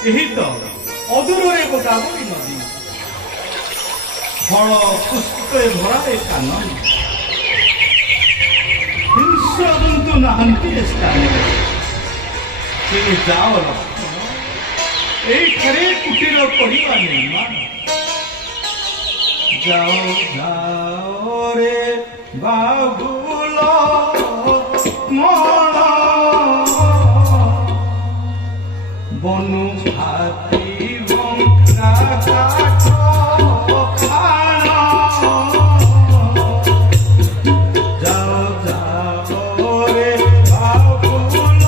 यही तो अदूर गोदावरी नदी फल पुष्प भरा कानन हिंस्र जंतु नहांती स्थान जाओ एठारे कुटीर पड़िबा निर्माण जाओ जाओ रे बाबुल मन बनु हाथी बंका काठ खान जाओ जाओ रे बाबुल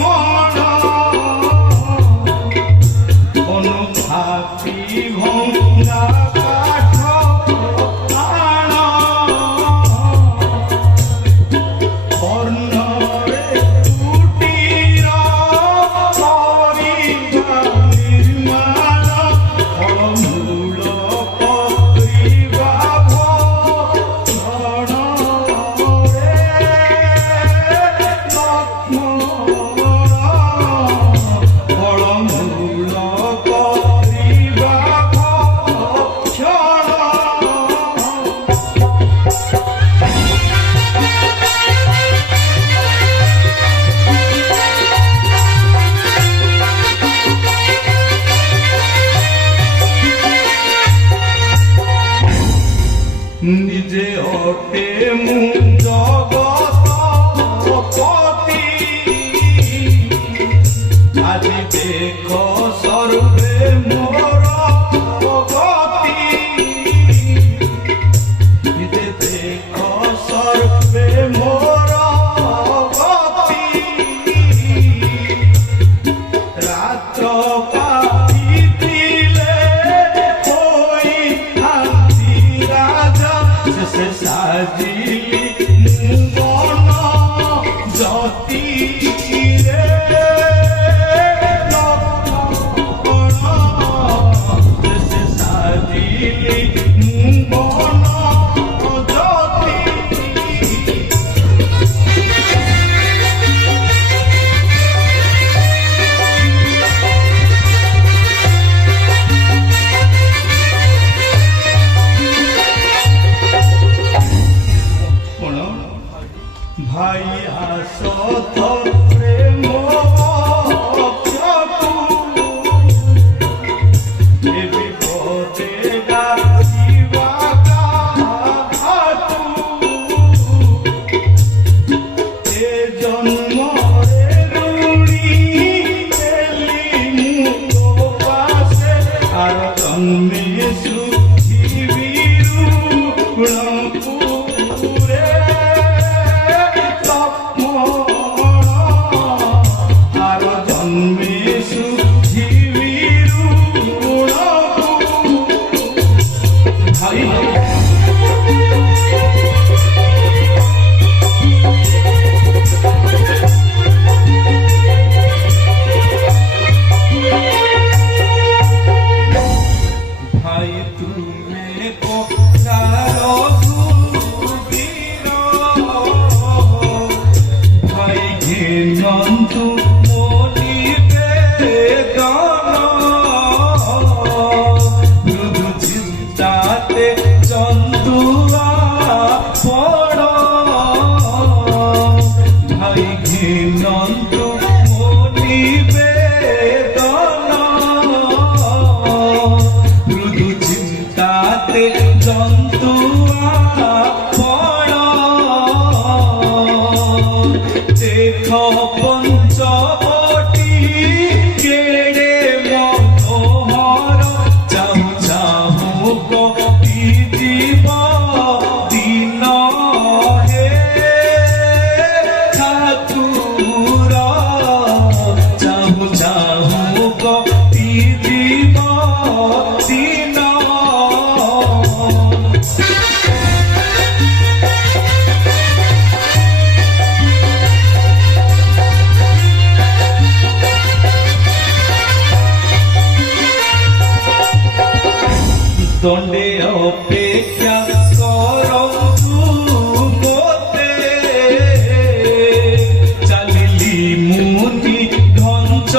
मन बनु हाथी बंका काठ खान নিজে অটে মু জগত পতি আজি দেখ সর্বে মোর গতি নিজে দেখ সর্বে মোর গতি রাত্র সাজিলি মুঙ্গন জ্যোতি রে সাজিলি মুঙ্গন জ্যোতি ভাই আসত প্রেম চকু এ বিপদে ডাকিবা কাহাতু এ জন্মরে রুণী এলি মুখ পাশে আর জন্মে সুখীবিরু গুণপুরে জন্তু মনিবে গান মৃদু চিন্তাতে জন্তুয়া পড় ভাই ঘিনন্তু মনিবে গান মৃদু চিন্তাতে জন্তুয়া পড় দেখ পঞ্চবটি কেড়ে মনোহর চাহু চাহু কবি জীব দিন হে ঠাকুর চাহু চাহু কবি জীব দিন দণ্ডে অপেক্ষা করন্তু মতে চালিলি মুনি ঘঞ্চ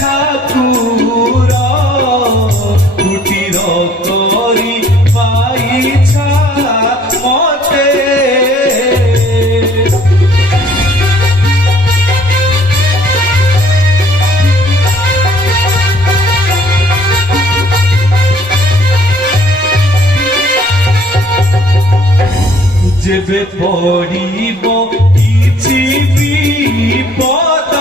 ঠাকুর কুটির করি পাইছা মতে যেবে পড়িব কিছু বিপদ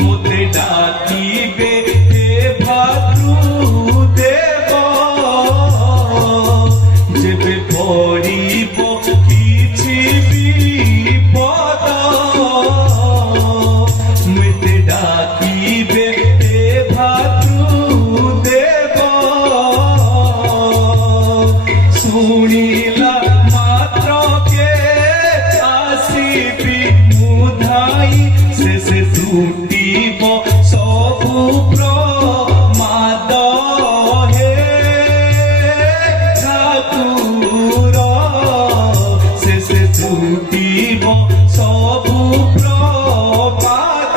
মতে ডাকিবে হে ভাতৃদেব যেবে পড়িব কিছু বিপদ মতে ডাকিবে হে ভাতৃদেব শুনিলা মাত্র কে আসিবি মুধাই শেষে টুটিব সবু প্রমাদ হে ঠাকুর শেষে টুটিব সবু প্রমাদ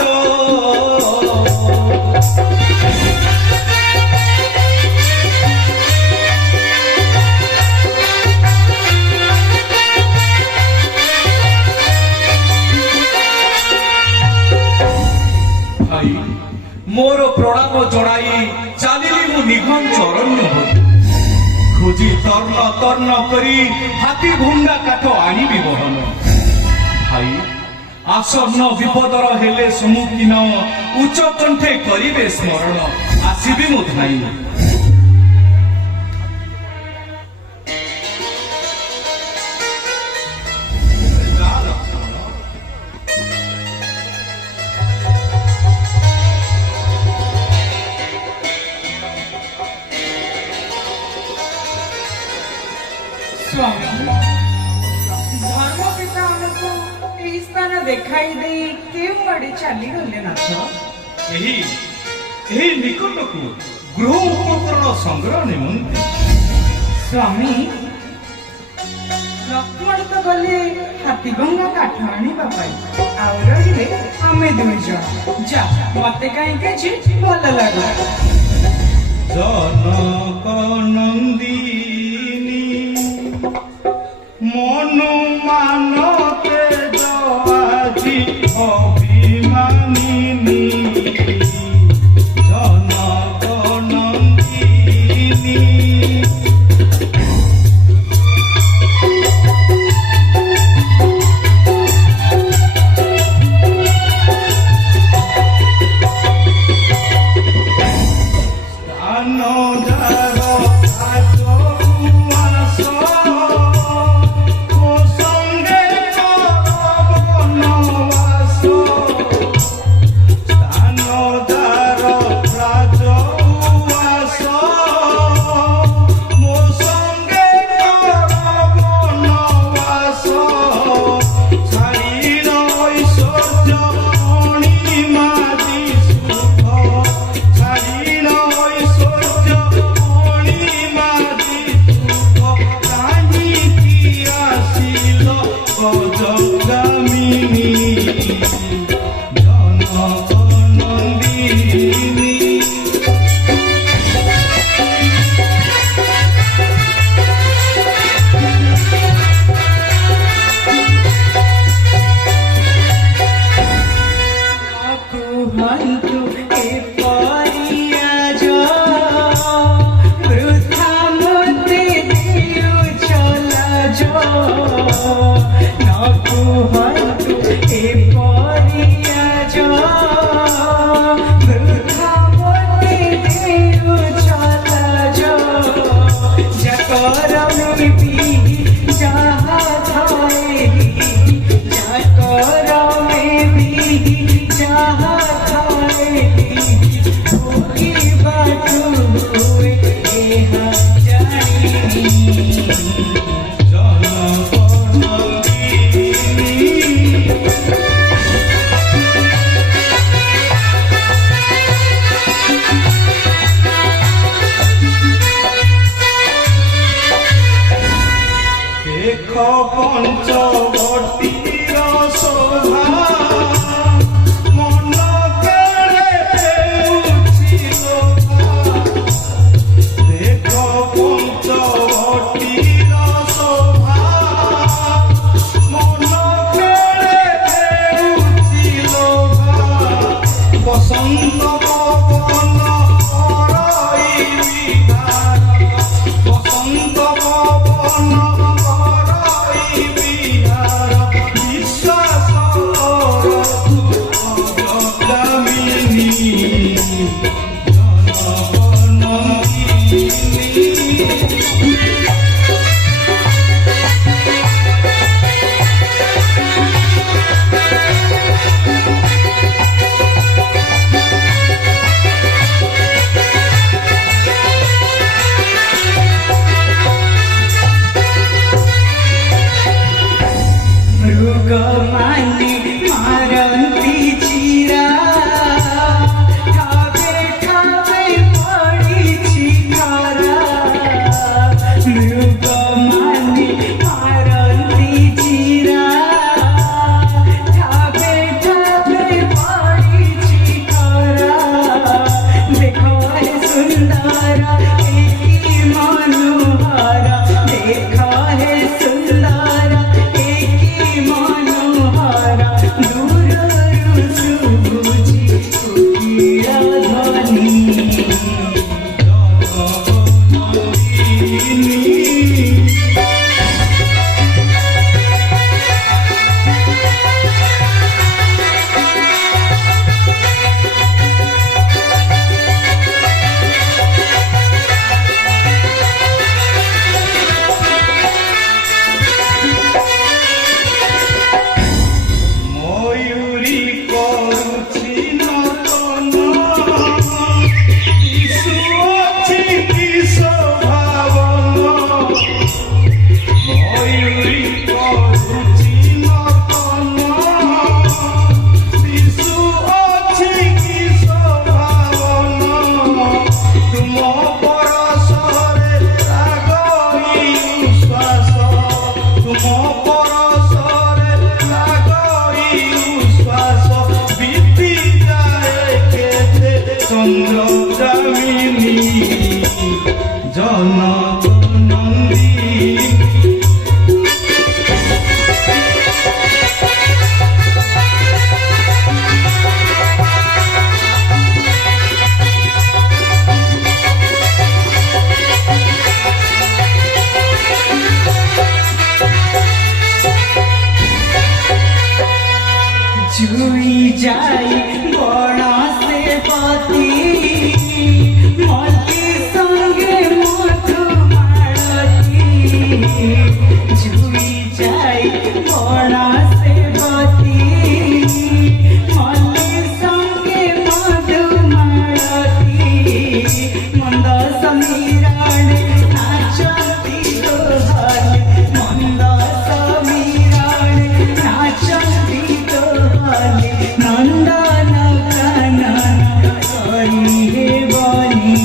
मोर प्रणाम जनाई चलिली मु निघन चरण्य खोजी तर्ण तर्ण करी हाथी भुंगा काठ आनिबी बहन भाई आसन्न विपदर हेले सम्मुखीन उच्च कंठे करिबे स्मरण आसिबी मु धाई स्वामी धर्म पिता हमको एही स्थान देखाई दे केउ आड़े चली गले नाथ एही निकटकू गृह उपकरण संग्रह निमंते स्वामी लक्ष्मण तो गले हाथी भंगा काठ आनिबा पाई आउ रहिले आमे दुई जण जा मते काई केछि भल लागला जनक नंदिनी मनु मानते जी अभिमानिनी जनक नंदिनी So छुई जाई बड़ा से पति मल्ली संगे मधु मालती छुई जाई बड़ा से पति मल्ली संगे मधु मालती मंद समीरण नाचती दोहल मंद समीरण नाचती दोहल नंदन कानन करी हे बनी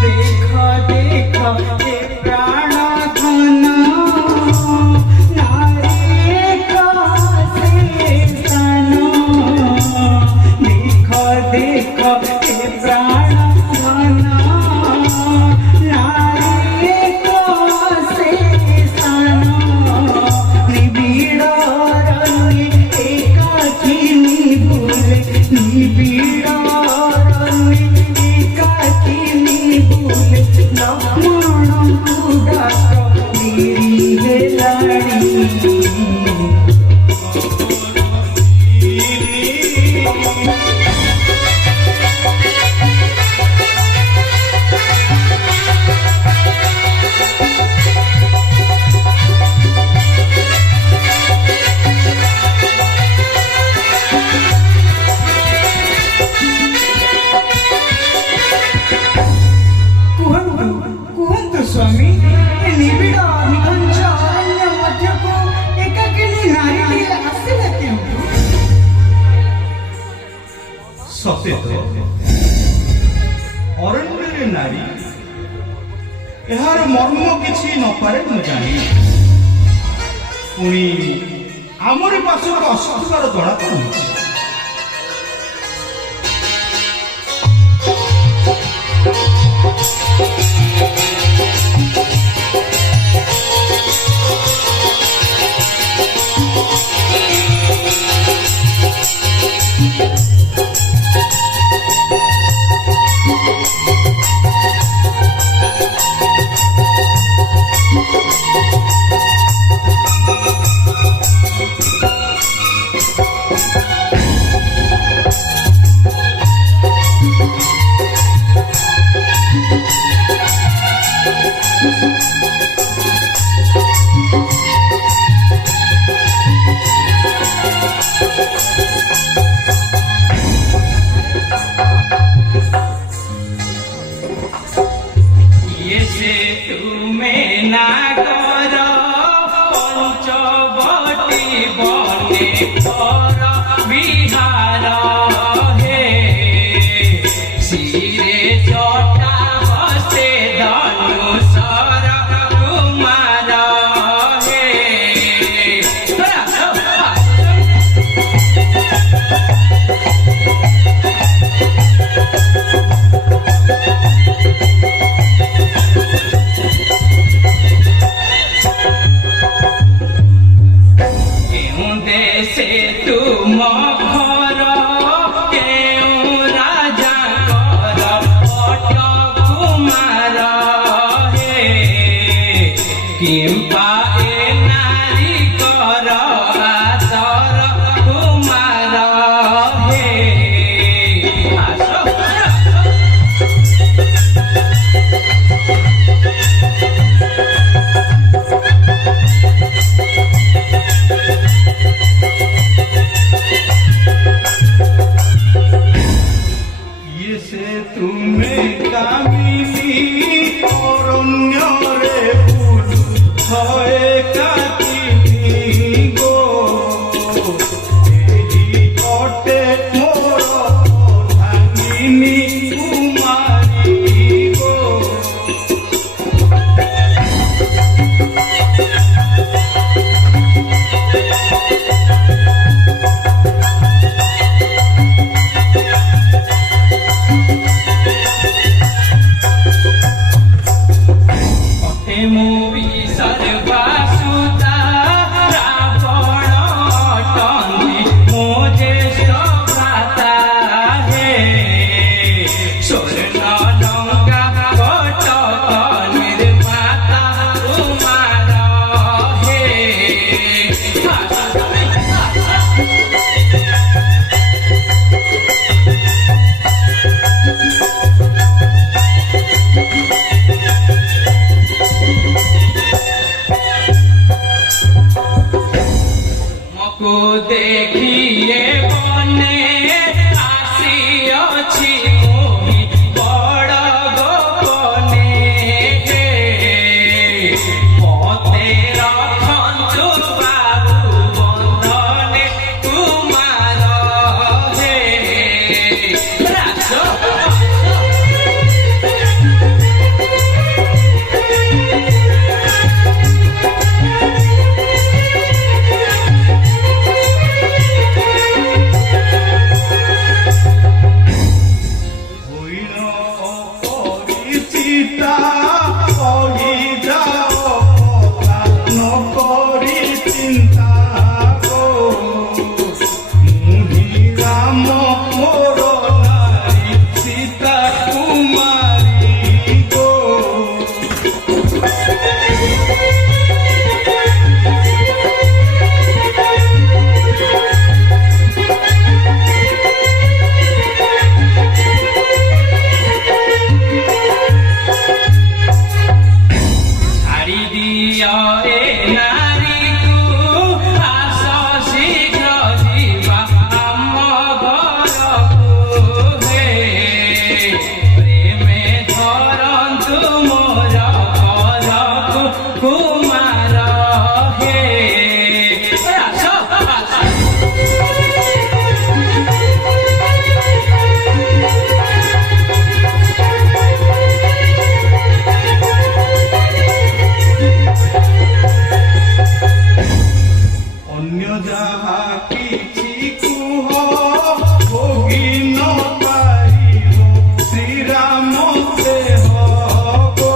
देख हे प्राण धन नारी कासे सन देख हे प्राण धन नारी कासे सन निबिड़ रंगे एकाकिनी भूले निबिड़ रंगे एकाकिनी भूले लक्ष्मण डाक मेरी हे लाड़ी କୁହନ୍ତୁ ସ୍ୱାମୀ ଏ ନିବିଡ଼ ନିଘଞ୍ଚ ଅରଣ୍ୟ ମଧ୍ୟକୁ ଏକାକିନୀ ନାରୀଟିଏ ଆସିଲା କେଉଁଠୁ? ସତେ ତ ଅରଣ୍ୟରେ ନାରୀ ଏହାର ମର୍ମ କିଛି ନପାରେ ମୁଁ ଜାଣି ପୁଣି ଆମରି ପାର୍ଶ୍ୱରେ ଆସୁଥିବାର ଜଣାପଡ଼ୁଛି। সীতা কহি যাও কথা নকরি চিন্তা গো মুনি রাম মোর নারী সীতা কুমারী গো ছাড়ি দিও রে নারীকু আস শীঘ্র ଯିବା ଆମ ଘରକୁ ହେ ପ୍ରେମେ ଧରନ୍ତୁ ମୋର ଘରକୁ କୁମାର ହେ ଆସ ଆସ ଅନ୍ୟ ଯାହା କିଛି କୁହ ଭୋଗି ନ ପାରିବ ଶ୍ରୀରାମ ଦେହ ଗೋ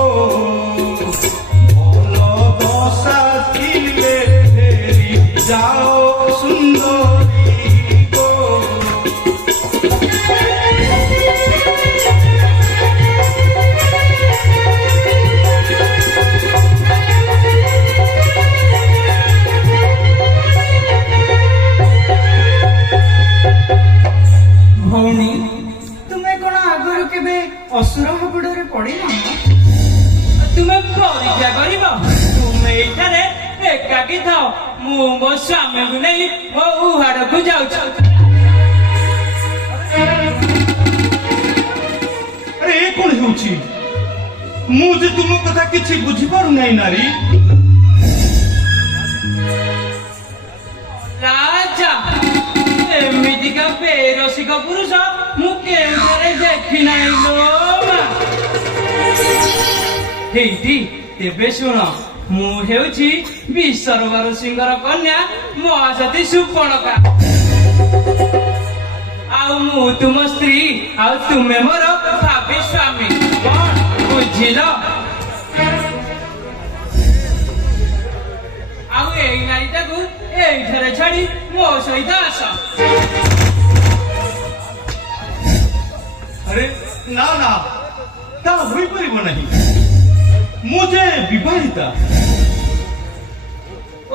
ଭଲ ଦଶା ଥିଲେ ଫେରି ଯାଅ ସୁନ୍ଦରୀ ଗೋ ଭଉଣୀ ତୁମେ କଣ ଆଗରୁ କେବେ ଅସୁର ହାବୁଡରେ ପଡିନ? ତୁମେ ପରୀକ୍ଷା କରିବ ତୁମେ ଏଇଠାରେ ଏକାକି ଥାଅ ମୁଁ ମୋ ସ୍ୱାମୀକୁ ନେଇ ମୋ ଉହାଡକୁ ଯାଉଛି ଆରେ ଏ କଣ ହେଉଛି ମୁଁ ଯେ ତୁମ କଥା କିଛି ବୁଝିପାରୁନାହିଁ ନାରୀ ରାଜା ଏମିତିକା ବେରସିକ ପୁରୁଷ ମୁଁ କେଉଁଠାରେ ଦେଖି ନାହିଁ ଲୋ ମା ହେଇଟି ତେବେ ଶୁଣ ମୁଁ ହେଉଛି ବିଶ୍ୱର୍ବ ଋଷିଙ୍କର କନ୍ୟା ମହାସତୀ ସୁପର୍ଣ୍ଣକା ଆଉ ମୁଁ ତୁମ ସ୍ତ୍ରୀ ଆଉ ତୁମେ ମୋର ଭାବି ସ୍ୱାମୀ କଣ ବୁଝିଲ ଆଉ ଏଇ ନାରୀଟାକୁ ଏଇଠାରେ ଛାଡି ମୋ ସହିତ ଆସ ଆରେ ନା ନା ତାହା ହୋଇପାରିବ ନାହିଁ ମୁଁ ଯେ ବିବାହିତା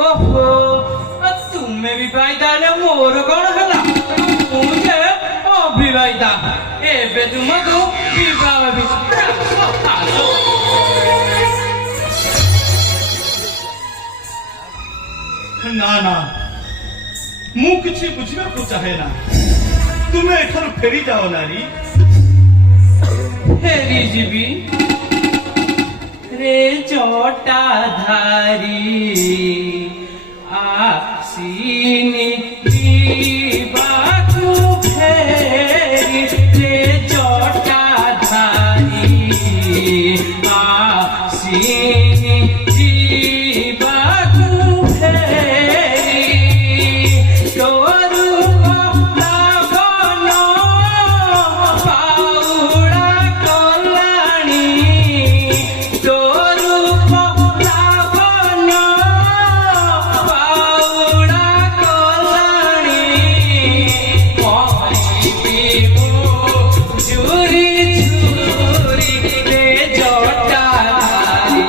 ଓହୋ ତୁମେ ବିବାହିତା ହେଲେ ମୋର କଣ ହେଲା ମୁଁ ଯେ ଅବିବାହିତା ଏବେ ତୁମକୁ ବିବାହ ହେବି ଆସ ନା ନା ମୁଁ କିଛି ବୁଝିବାକୁ ଚାହେଁ ନା ତୁମେ ଏଠାରୁ ଫେରି ଯାଅ ନାରୀ ଫେରି ଯିବି ରେ ଜଟାଧାରୀ ଆସିନି ଯିବାକୁ ଫେରି ରେ ଜଟାଧାରୀ ଆସିନି ଯିବାକୁ ଫେରି ତୋରୁ ଲାବନ ପାଉଡ଼ା କଲାଣି ତୋରୁ ଲାବନ ପାଉଡ଼ା କଲାଣି ମରିବି ମୁଁ ଝୁରି ଝୁରି ରେ ଜଟାଧାରୀ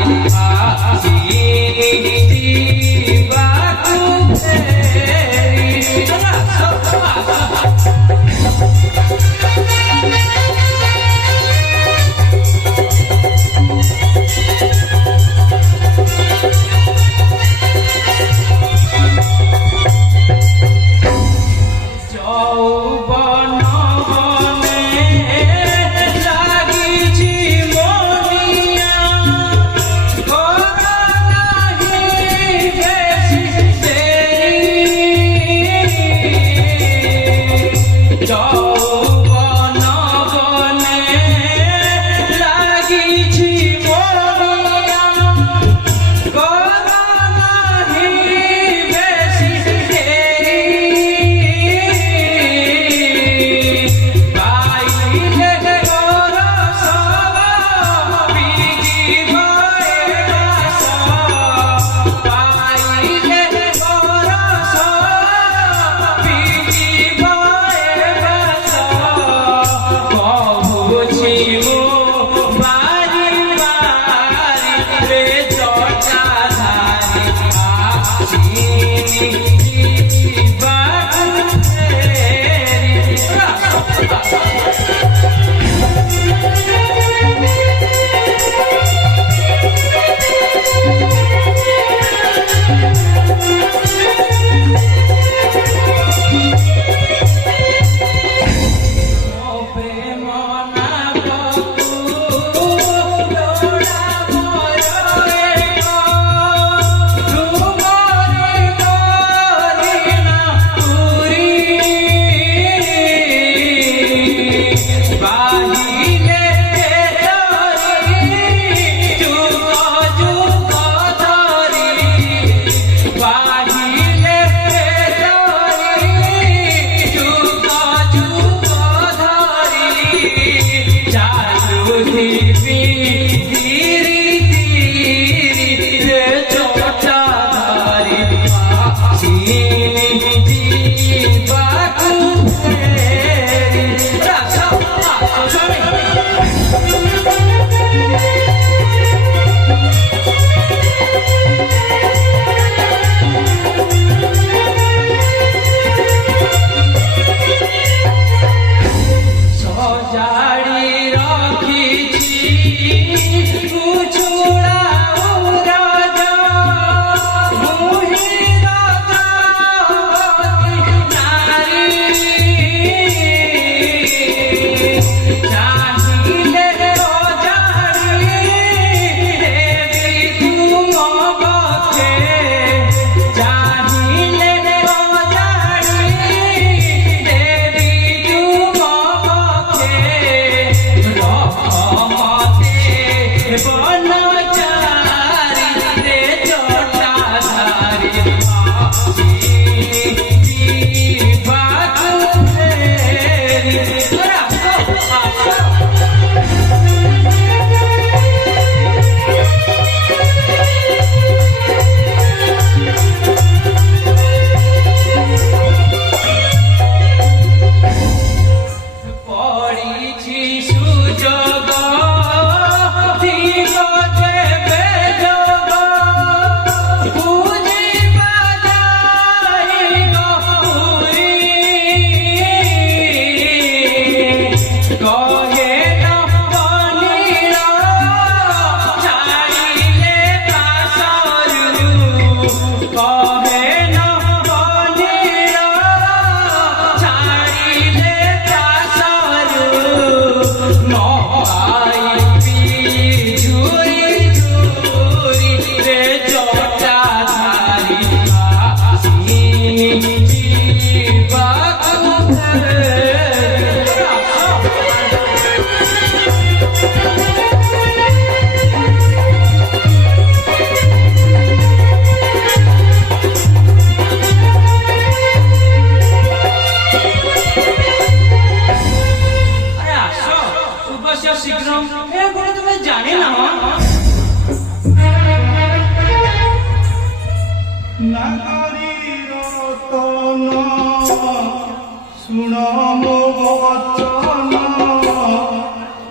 শুণ মো বচন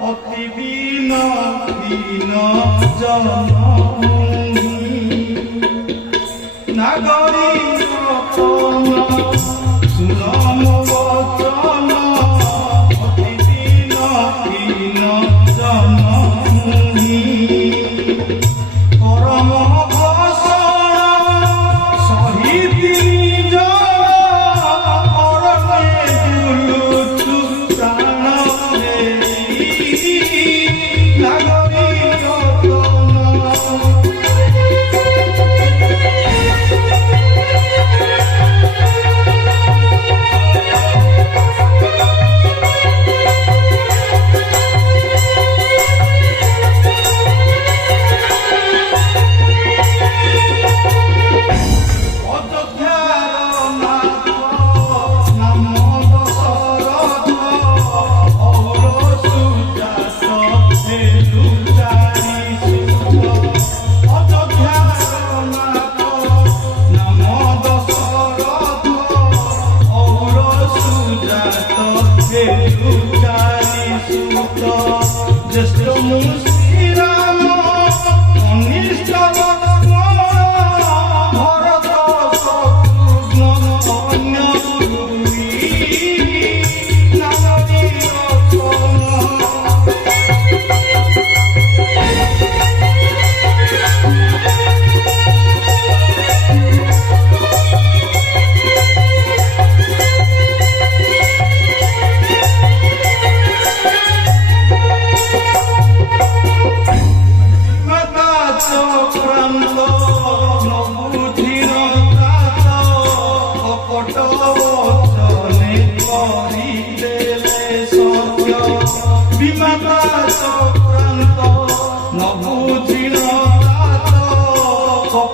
অতি বিন দীন জননী নাগরী রতন শুণ মো বচন অতি বিন দীন জননী পরম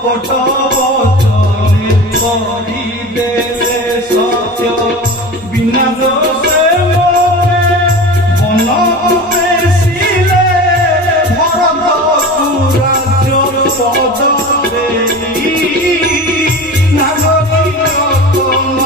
কপট বচনে করিদেলে সত্য বিনা দোষে মোরে বন বেশিলে ভরত রাজ্য পদ দেই নাগরী রতন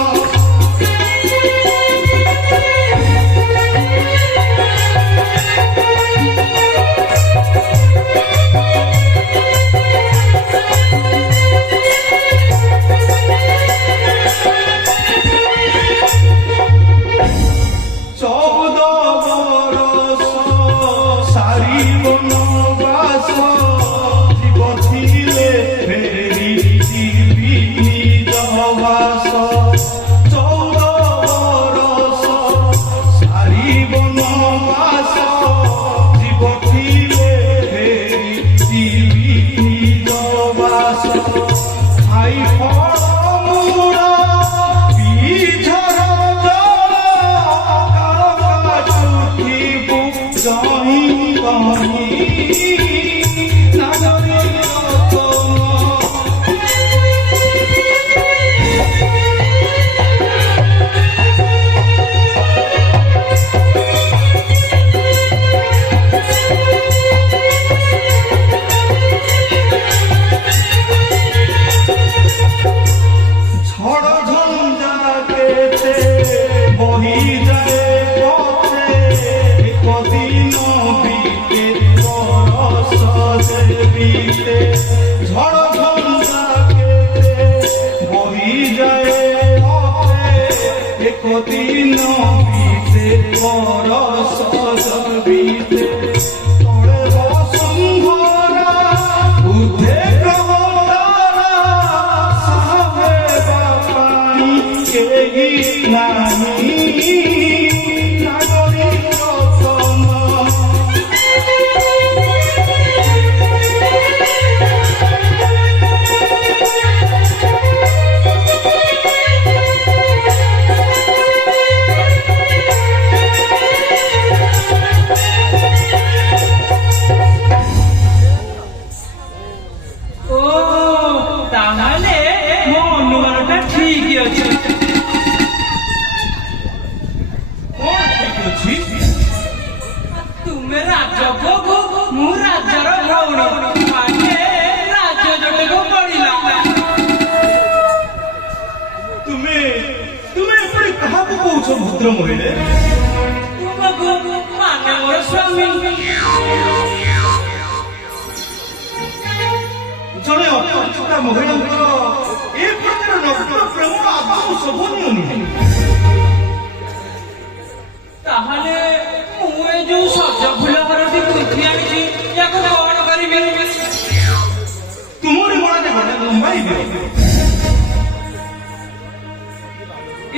ଭଦ୍ର ମହିଳେ ତୁମକୁ ମାନେ ମୋର ସ୍ୱାମୀ ଜଣେ ଅପରିଚିତା ମହିଳାଙ୍କର ଏ ପ୍ରକାର ନଗ୍ନ ପ୍ରେମ ଆଦୌ ଶୋଭନୀୟ ନୁହେଁ। ତାହେଲେ ମୁଁ ଏ ଯୋଉ ସଜ ଫୁଲ ଘରଟି ବୁଝି ଆଣିଛି ୟାକୁ କଣ କରିବି? ତୁମରି ମନରେ ଗଲେ ଲମ୍ବାଇବେ।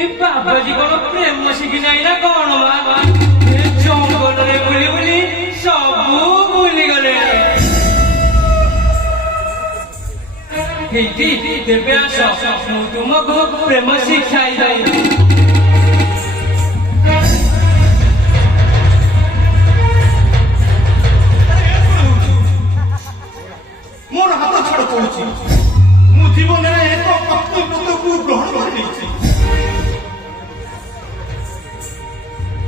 ଏ ବାବାଜୀ କଣ ପ୍ରେମ ଶିଖି ନାହିଁ ନା କଣ ବାବା? ଏ ଜଙ୍ଗଲରେ ବୁଲି ବୁଲି ସବୁ ଭୁଲିଗଲେ। ହେଇଟି ତେବେ ଆସ ମୁଁ ତୁମକୁ ପ୍ରେମ ଶିଖାଇ ଦେବି। ମୋର ହାତ ଛାଡ଼ କରୁଛି। ମୁଁ ଜୀବନରେ ଏକ କର୍ତ୍ତବ୍ୟକୁ ଗ୍ରହଣ କରିନେଇଛି।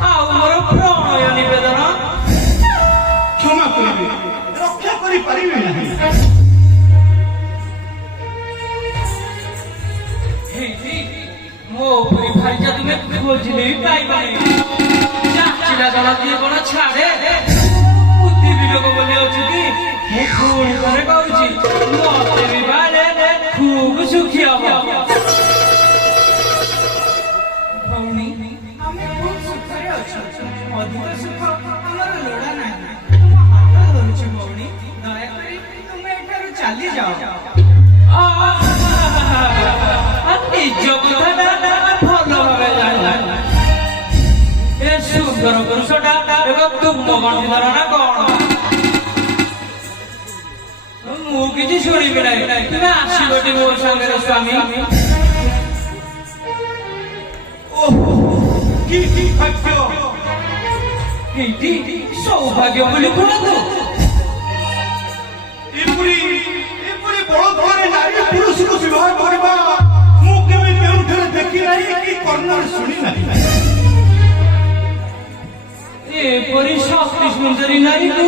ଆଉ ମୋର ପ୍ରଣୟ ନିବେଦନ କ୍ଷମା କରିବେ, ରକ୍ଷା କରିପାରିବେ ନାହିଁ। ହେଇଟି ମୋ ଉପରେ ଭାରିଜା ତୁମେ ଖୋଜିଲେ ବି ପାଇବାନି। ଚାଚିଲା ଜଳ দিয়ে କଣ ଛାଡେ? ବୁଦ୍ଧି ବିବେକ ବୋଲି ଅଛି କି? ମୁଁ ପୁଣି ଥରେ କହୁଛି ମତେ ବି ବାଲେ ଖୁବ ସୁଖୀ ହବ। ଭଉଣୀ ଆମେ ଖୁବ୍ ସୁଖରେ ଅଛୁ। ଅଧିକ ସୁଖ ଆମର ଲୋଡ଼ା ନାହିଁ। ତୁମ ହାତ ଧରୁଛି ଭଉଣୀ, ଦୟାକରି ତୁମେ ଏଠାରୁ ଚାଲିଯାଅ। ନିଜ କଥାଟା ଭଲ ଭାବେ ଜାଣିଲା। ଏ ସୁନ୍ଦର ପୁରୁଷଟା ଏକ ତୁମ ଗଣ୍ଠିଧର ନା କଣ? ମୁଁ କିଛି ଶୁଣିବି ନାହିଁ। ତୁମେ ଆସିବଟି ମୋ ସାଙ୍ଗରେ ସ୍ୱାମୀ। ଓହୋ, କି ଭାଗ୍ୟ! ଏଇଟି ସୌଭାଗ୍ୟ ବୋଲି କୁହନ୍ତୁ। ଏପରି ବଳଧରେ ନାରୀ ପୁରୁଷକୁ ବିବାହ କରିବା ମୁଁ କେବେ କେଉଁଠାରେ ଦେଖି ନାହିଁ କି କର୍ଣ୍ଣରେ ଶୁଣି ନାହିଁ। ଏପରି ଶକ୍ତି ସୁନ୍ଦରୀ ନାରୀକୁ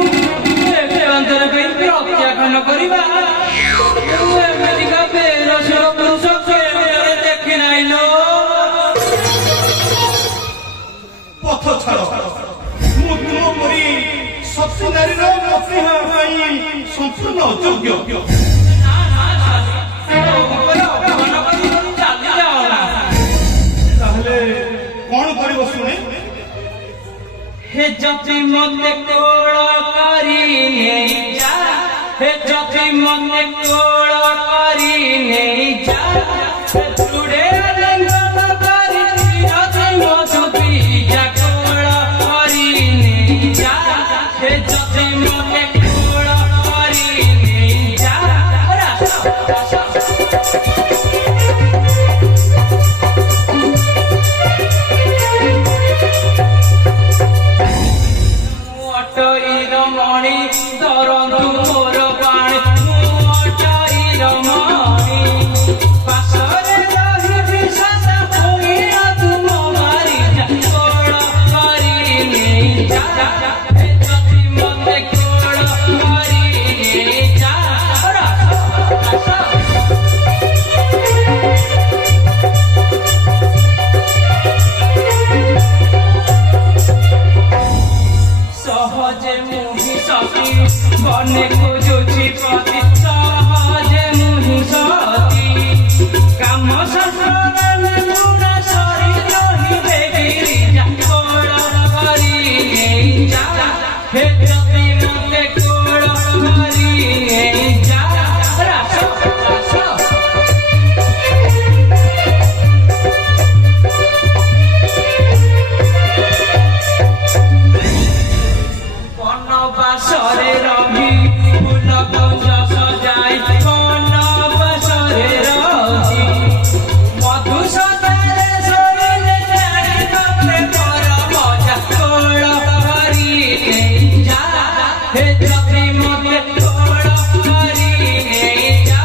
ଅନ୍ତର ପାଇଁ ପ୍ରତ୍ୟାଖ୍ୟାନ କରିବା ଏମିତିକା ବେରସିକ ପୁରୁଷ କେଉଁଠାରେ ଦେଖି ନାହିଁ ଲୋ। ପଥ ଛାଡ଼, ମୁଁ ତୁମ ପରି ସତୀ ନାରୀର ମତେ ହେବା ପାଇଁ ସମ୍ପୂର୍ଣ୍ଣ ଅଯୋଗ୍ୟ। ତାହେଲେ କଣ କରିବ ଶୁଣେ? हे जति मते कोळ करी जा, हे जति मते कोळ करी जा, तुडे रंगन करी जति मधु पिया कोळ करी जा, हे जति मते कोळ करी जा। মণি ধরন্তু মোর পাণি, অটইর মণি পাশরে রহি বিশ্বাস হইয়া তুম মারি যা, কোল করি নেই যা, যদি মতে কোল করি নেই যা। সহজে মুহি সতী বনে খোঁজুছি পতি, সহজে মুহি সতী কাম শাস্ত্রে লুড়া সরি রহিবে গিরিজা, কোল করি নেই যা, হে যদি মতে কোল করি নেই যা। রাস রাস বনবাসরে রবি ফুল গঞ্জ সজাই, বনবাসরে রবি মধু সদারে সরিলে জানি ততে পর মজা, কোল করি নেই যা, হে যদি মতে কোল করি নেই যা।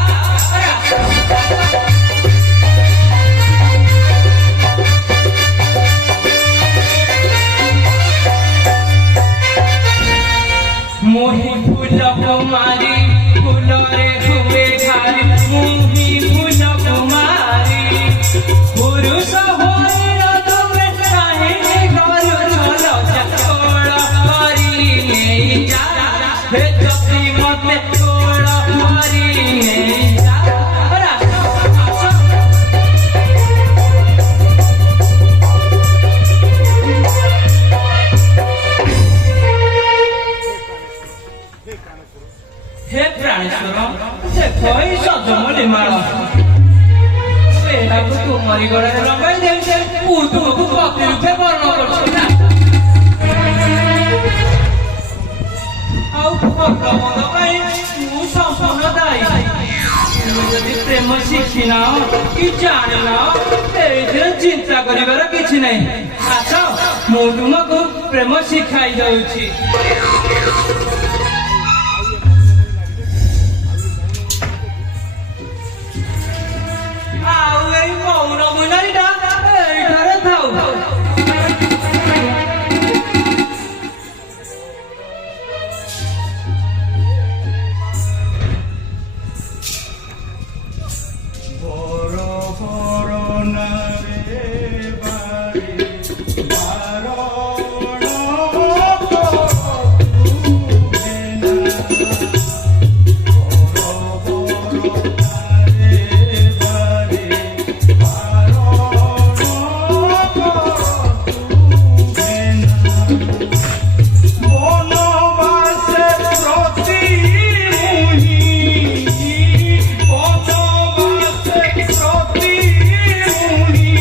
মোহি ফুল কুমারী ফুলরে খুবে ঘারি, মোহি ফুল কুমারী পুরুষ হইর তুমি যদি মতে গোড় মারি নেই যা हे प्राणेश्वर देखो এই সজমলি মাল এটাকে তোমারি গড়ারে লগাই দেছে পুতুমକୁ পতি রূপে বর্ণ করছে না ଆଉ ଭଲ ମନ୍ଦ ପାଇଁ ମୁଁ ସମ୍ପୂର୍ଣ୍ଣ ଦାୟୀ তুমি ଯଦି ପ୍ରେମ ଶିଖିନ କି ଜାଣିନ ଏଇଥିରେ ଚିନ୍ତା କରିବାର କିଛି ନାହିଁ ଆସ ମୁଁ ତୁମକୁ ପ୍ରେମ ଶିଖାଇ ଦଉଛି ଆଉ ଏଇ ମୌନ ମୁନାରୀଟା ଏଇଠାରେ ଥାଉ বড় বড় নারে বাড়ি বারণ করতুবে না। বড় বড় নারে বাড়ি বারণ করতুবে না। বনবাসে প্রতি মুহি বনবাসে প্রতি মুহি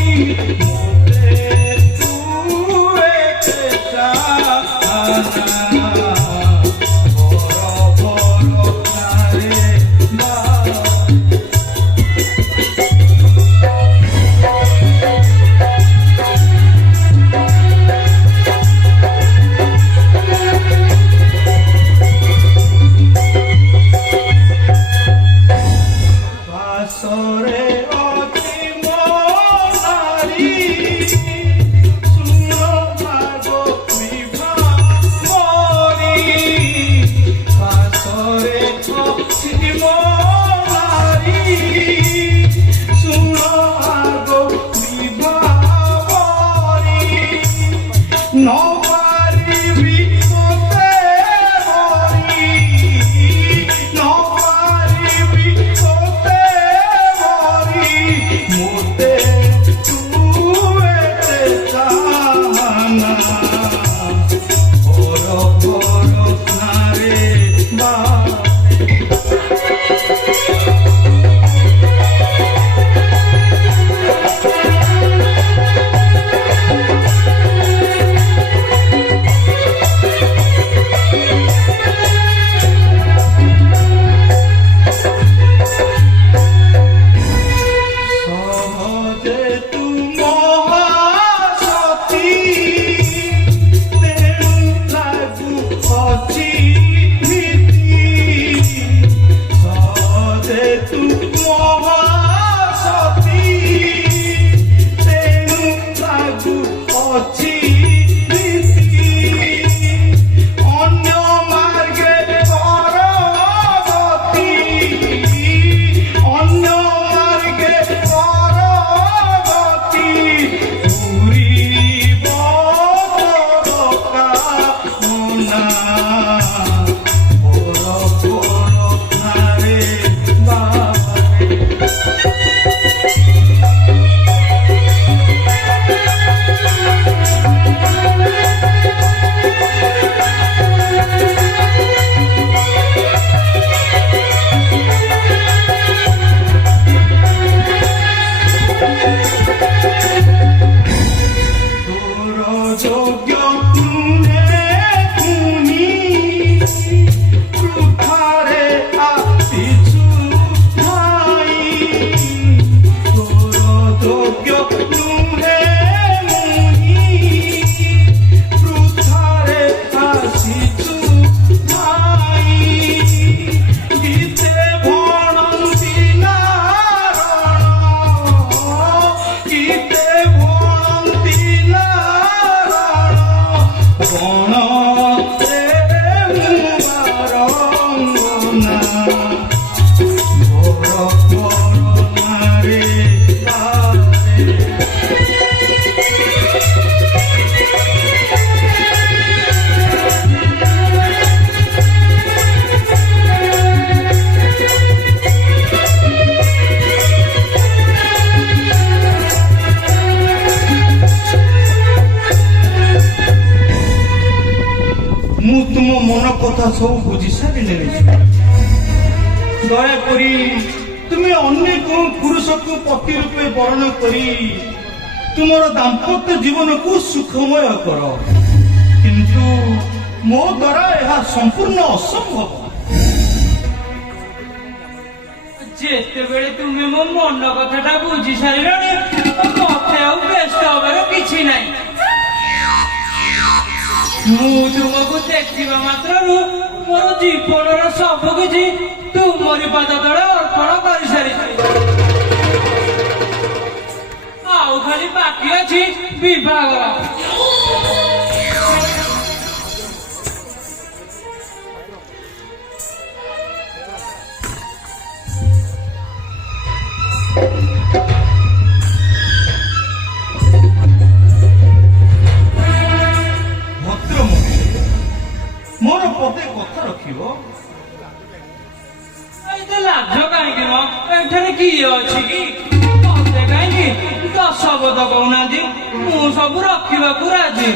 মোতে তুয়ে কেতা বড় বড় ଦୟାକରି ତୁମେ ଅନ୍ୟ କେଉଁ ପୁରୁଷକୁ ପତି ରୂପେ ବରଣ କରି ତୁମର ଦାମ୍ପତ୍ୟ ଜୀବନକୁ ସୁଖମୟ କର, କିନ୍ତୁ ମୋ ଦ୍ୱାରା ଏହା ସମ୍ପୂର୍ଣ୍ଣ ଅସମ୍ଭବ। ଯେତେବେଳେ ତୁମେ ମୋ ମନ କଥାଟା ବୁଝି ସାରିଲଣି ମତେ ଆଉ ବ୍ୟସ୍ତ ହବାର କିଛି ନାହିଁ। ମୁଁ ତୁମକୁ ଦେଖିବା ମାତ୍ରରୁ ମୋର ଜୀବନର ସବୁ କିଛି ତୁମରି ପାଦ ତଳେ ଅର୍ପଣ କରିସାରିଛି। ଆଉ ଖାଲି ବାକି ଅଛି ବିବାହର। ମୋର ପଦେ କଥା ରଖିବ। ଏତେ ଲାଜ କାହିଁକି ମ? ଏଠାରେ କିଏ ଅଛି କି? ମତେ କାହିଁକି 10 ପଦ କହୁନାହାନ୍ତି, ମୁଁ ସବୁ ରଖିବାକୁ ରାଜି।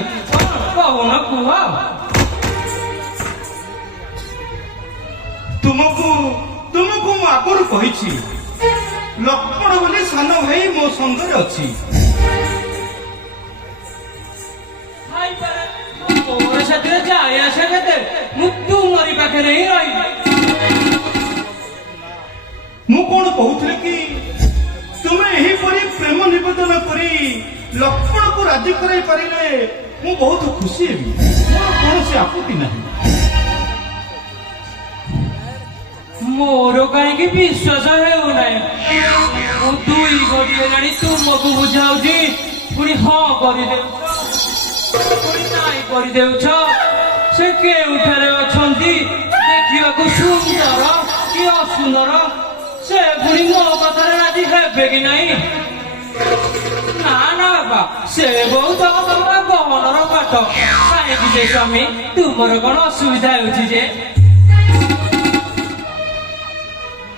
କହୁନ କୁହ। ତୁମକୁ ମୁଁ ଆଗରୁ କହିଛି, ଲକ୍ଷ୍ମଣ ବୋଲି ସାନ ଭାଇ ମୋ ସଙ୍ଗରେ ଅଛି। ମୋର ସେଥିରେ ଯାଇ ଆସେ କେତେ? ମୁଁ ତୁମରି ପାଖରେ ହିଁ ରହିବି। ମୁଁ କଣ କହୁଥିଲି କି ତୁମେ ଏହିପରି ପ୍ରେମ ନିବେଦନ କରି ଲକ୍ଷ୍ମଣକୁ ରାଜି କରାଇ ପାରିଲେ ମୁଁ ବହୁତ ଖୁସି ହେବି। ମୋର କୌଣସି ଆପତ୍ତି ନାହିଁ। ମୋର କାହିଁକି ବିଶ୍ୱାସ ହେଉନାହିଁ। ମୁଁ 2 ଘଡ଼ି ହେଲାଣି ତୁମକୁ ବୁଝାଉଛି, ପୁଣି ହଁ କରିଦେଉଛ, ପୁଣି ନାଇଁ କରିଦେଉଛ। ସେ କେଉଁଠାରେ ଅଛନ୍ତି? ଦେଖିବାକୁ ସୁନ୍ଦର କି ଅସୁନ୍ଦର? ସେ ପୁଣି ମୋ କଥାରେ ରାଜି ହେବେ କି ନାହିଁ? ନା ନା ବାବା, ସେ ବହୁତ ଗହନର ପାଠ। କାହିଁକି ଯେ ସ୍ୱାମୀ, ତୁମର କଣ ଅସୁବିଧା ହେଉଛି ଯେ?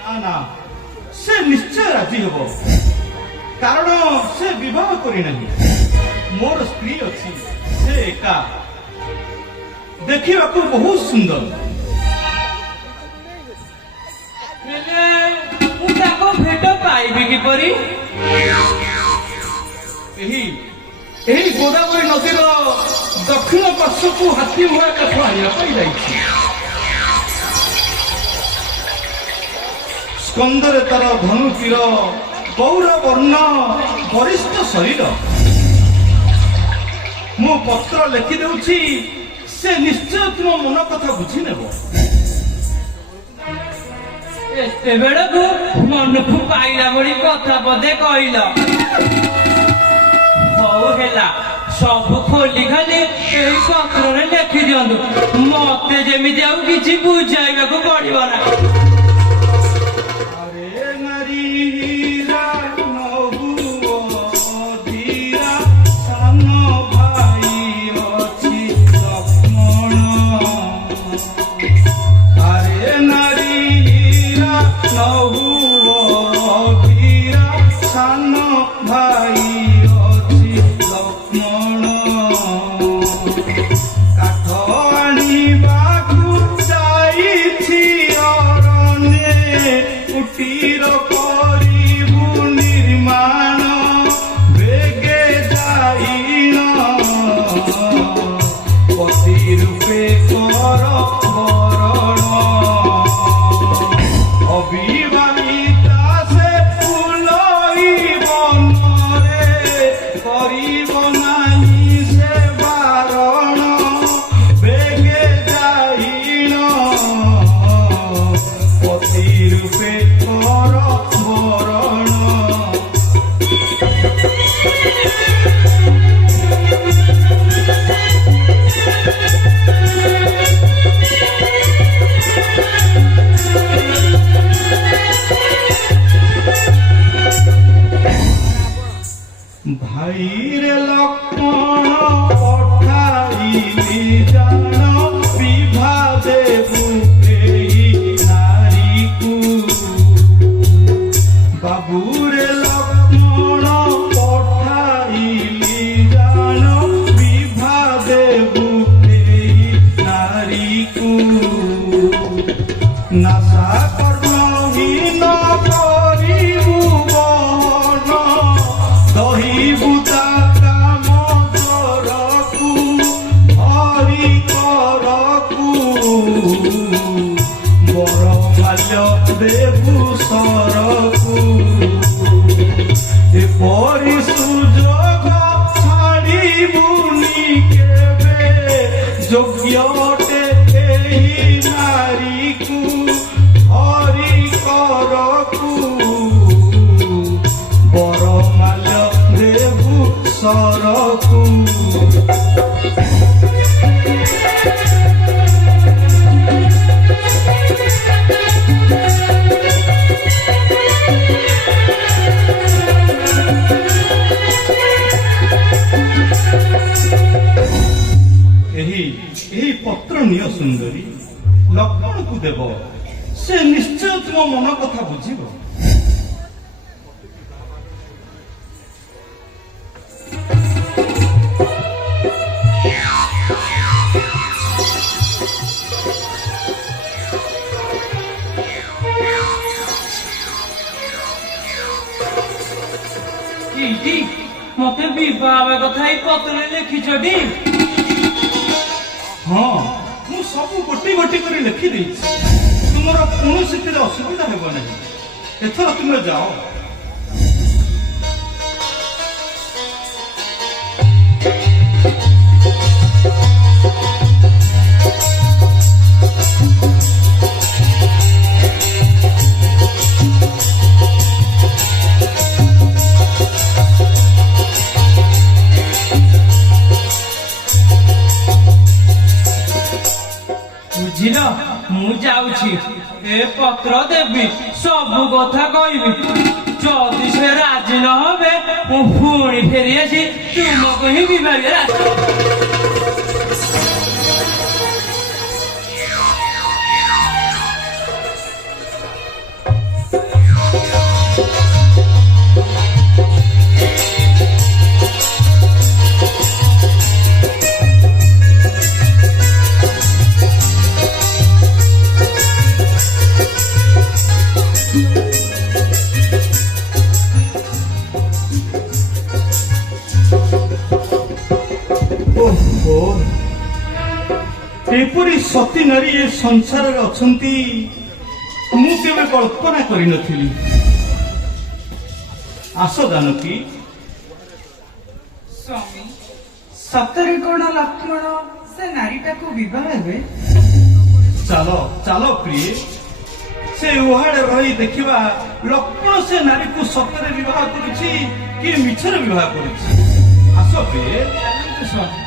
ନା ନା, ସେ ନିଶ୍ଚୟ ରାଜି ହେବ, କାରଣ ସେ ବିବାହ କରିନାହିଁ। ମୋର ସ୍ତ୍ରୀ ଅଛି, ସେ ଏକା, ଦେଖିବାକୁ ବହୁତ ସୁନ୍ଦର। ହେଲେ ମୁଁ ତାକୁ ଭେଟ ପାଇବି କିପରି? ଏହି ଗୋଦାବରୀ ନଦୀର ଦକ୍ଷିଣ ପାର୍ଶ୍ୱକୁ ହାତୀ ଭୁଆ କାଠ ଆଣିବା ପାଇଁ ଯାଇଛି। ସ୍କନ୍ଦରେ ତାର ଧନୁ ତୀର, ଗୌର ବର୍ଣ୍ଣ, ବରିଷ୍ଠ ଶରୀର। ମୁଁ ପତ୍ର ଲେଖି ଦେଉଛି, ସେ ନିଶ୍ଚୟ ତୁମ ମନ କଥା ବୁଝି ନେବ। ଏତେବେଳକୁ ମନକୁ ପାଇଲା ଭଳି କଥା ପଦେ କହିଲ। ହଉ ହେଲା, ସବୁ ଖୋଲି ଖାଲି ଏଇ ପତ୍ରରେ ଲେଖି ଦିଅନ୍ତୁ। ମତେ ଯେମିତି ଆଉ କିଛି ବୁଝାଇବାକୁ ପଡିବ ନା। ଆରେ ନାରୀ ଧୀରା ସାନ ଭାଇ ଅଛି ଲକ୍ଷ୍ମଣ। ଆରେ ନାରୀ ଧୀରା ସାନ ଭାଇ ଅଛି ଲକ୍ଷ୍ମଣ। କାଠ ଆଣିବାକୁ ଯାଇଛି ଅରଣ୍যେ, କୁଟୀର କରିବୁ ନିର୍ମାଣ। ବେଗେ ଯାଇଣ ପତି ରୂପେ କର ବରଣ। ଅବିବାହିତା ସେ ଫୁଲଇ ବନରେ, କରିବ ନାହିଁ ସେ ବାରଣ। ବେଗେ ଯାଇଣ ପତି ରୂପେ କର ବରଣ। ଭାଇରେ ଲକ୍ଷ୍ମଣ ପଠାଇଲି ଜାଣ, ବିଭା ଦେବୁ ଏହି ନାରୀକୁ। ବାବୁରେ ଲକ୍ଷ୍ମଣ ପଠାଇଲି ଜାଣ, ବିଭା ଦେବୁ ଏହି ନାରୀକୁ। নাসা কর্মহীন করিবু বহন দহিবু কাম করকু হরি করকু বড় মাল্য দেবু সরকু এপরি সুযোগ ছাড়িবুনি কেবে যোগ্যতে এই নারীকু হরি করকু বড় মাল্য দেবু সরকু। ଏହି ପତ୍ର ନିଅ ସୁନ୍ଦରୀ, ଲକ୍ଷ୍ମଣକୁ ଦେବ, ସେ ନିଶ୍ଚୟ ତୁମ ମନ କଥା ବୁଝିବ। ଇଟି ମତେ ବିବାହ କଥା ଏଇ ପତ୍ରରେ ଲେଖିଛଟି? ହଁ, ମୁଁ ସବୁ ଗୋଟି ଗୋଟି କରି ଲେଖିଦେଇଛି। ତୁମର କୌଣସିଥିରେ ଅସୁବିଧା ହେବ ନାହିଁ। ଏଥର ତୁମେ ଯାଅ। ବୁଝିଲ, ମୁଁ ଯାଉଛି, ଏ ପତ୍ର ଦେବି, ସବୁ କଥା କହିବି। ଯଦି ସେ ରାଜି ନ ହେବେ ମୁଁ ପୁଣି ଫେରି ଆସି ତୁମକୁ ହିଁ ବିବାହରେ ଆସିବି। ଏପରି ସତୀ ନାରୀ ଏ ସଂସାରରେ ଅଛନ୍ତି ମୁଁ କେବେ କଳ୍ପନା କରିନଥିଲି। ଆସ ଜାନକୀ। ସ୍ୱାମୀ, ସତରେ କଣ ଲକ୍ଷ୍ମଣ ସେ ନାରୀଟାକୁ ବିବାହ ହେବେ? ଚାଲ ଚାଲ ପ୍ରିୟ, ସେ ଉହାଡେ ରହି ଦେଖିବା ଲକ୍ଷ୍ମଣ ସେ ନାରୀକୁ ସତରେ ବିବାହ କରୁଛି କି ମିଛରେ ବିବାହ କରୁଛି। ଆସ ପ୍ରିୟ। ଚାଲନ୍ତୁ ସ୍ୱାମୀ।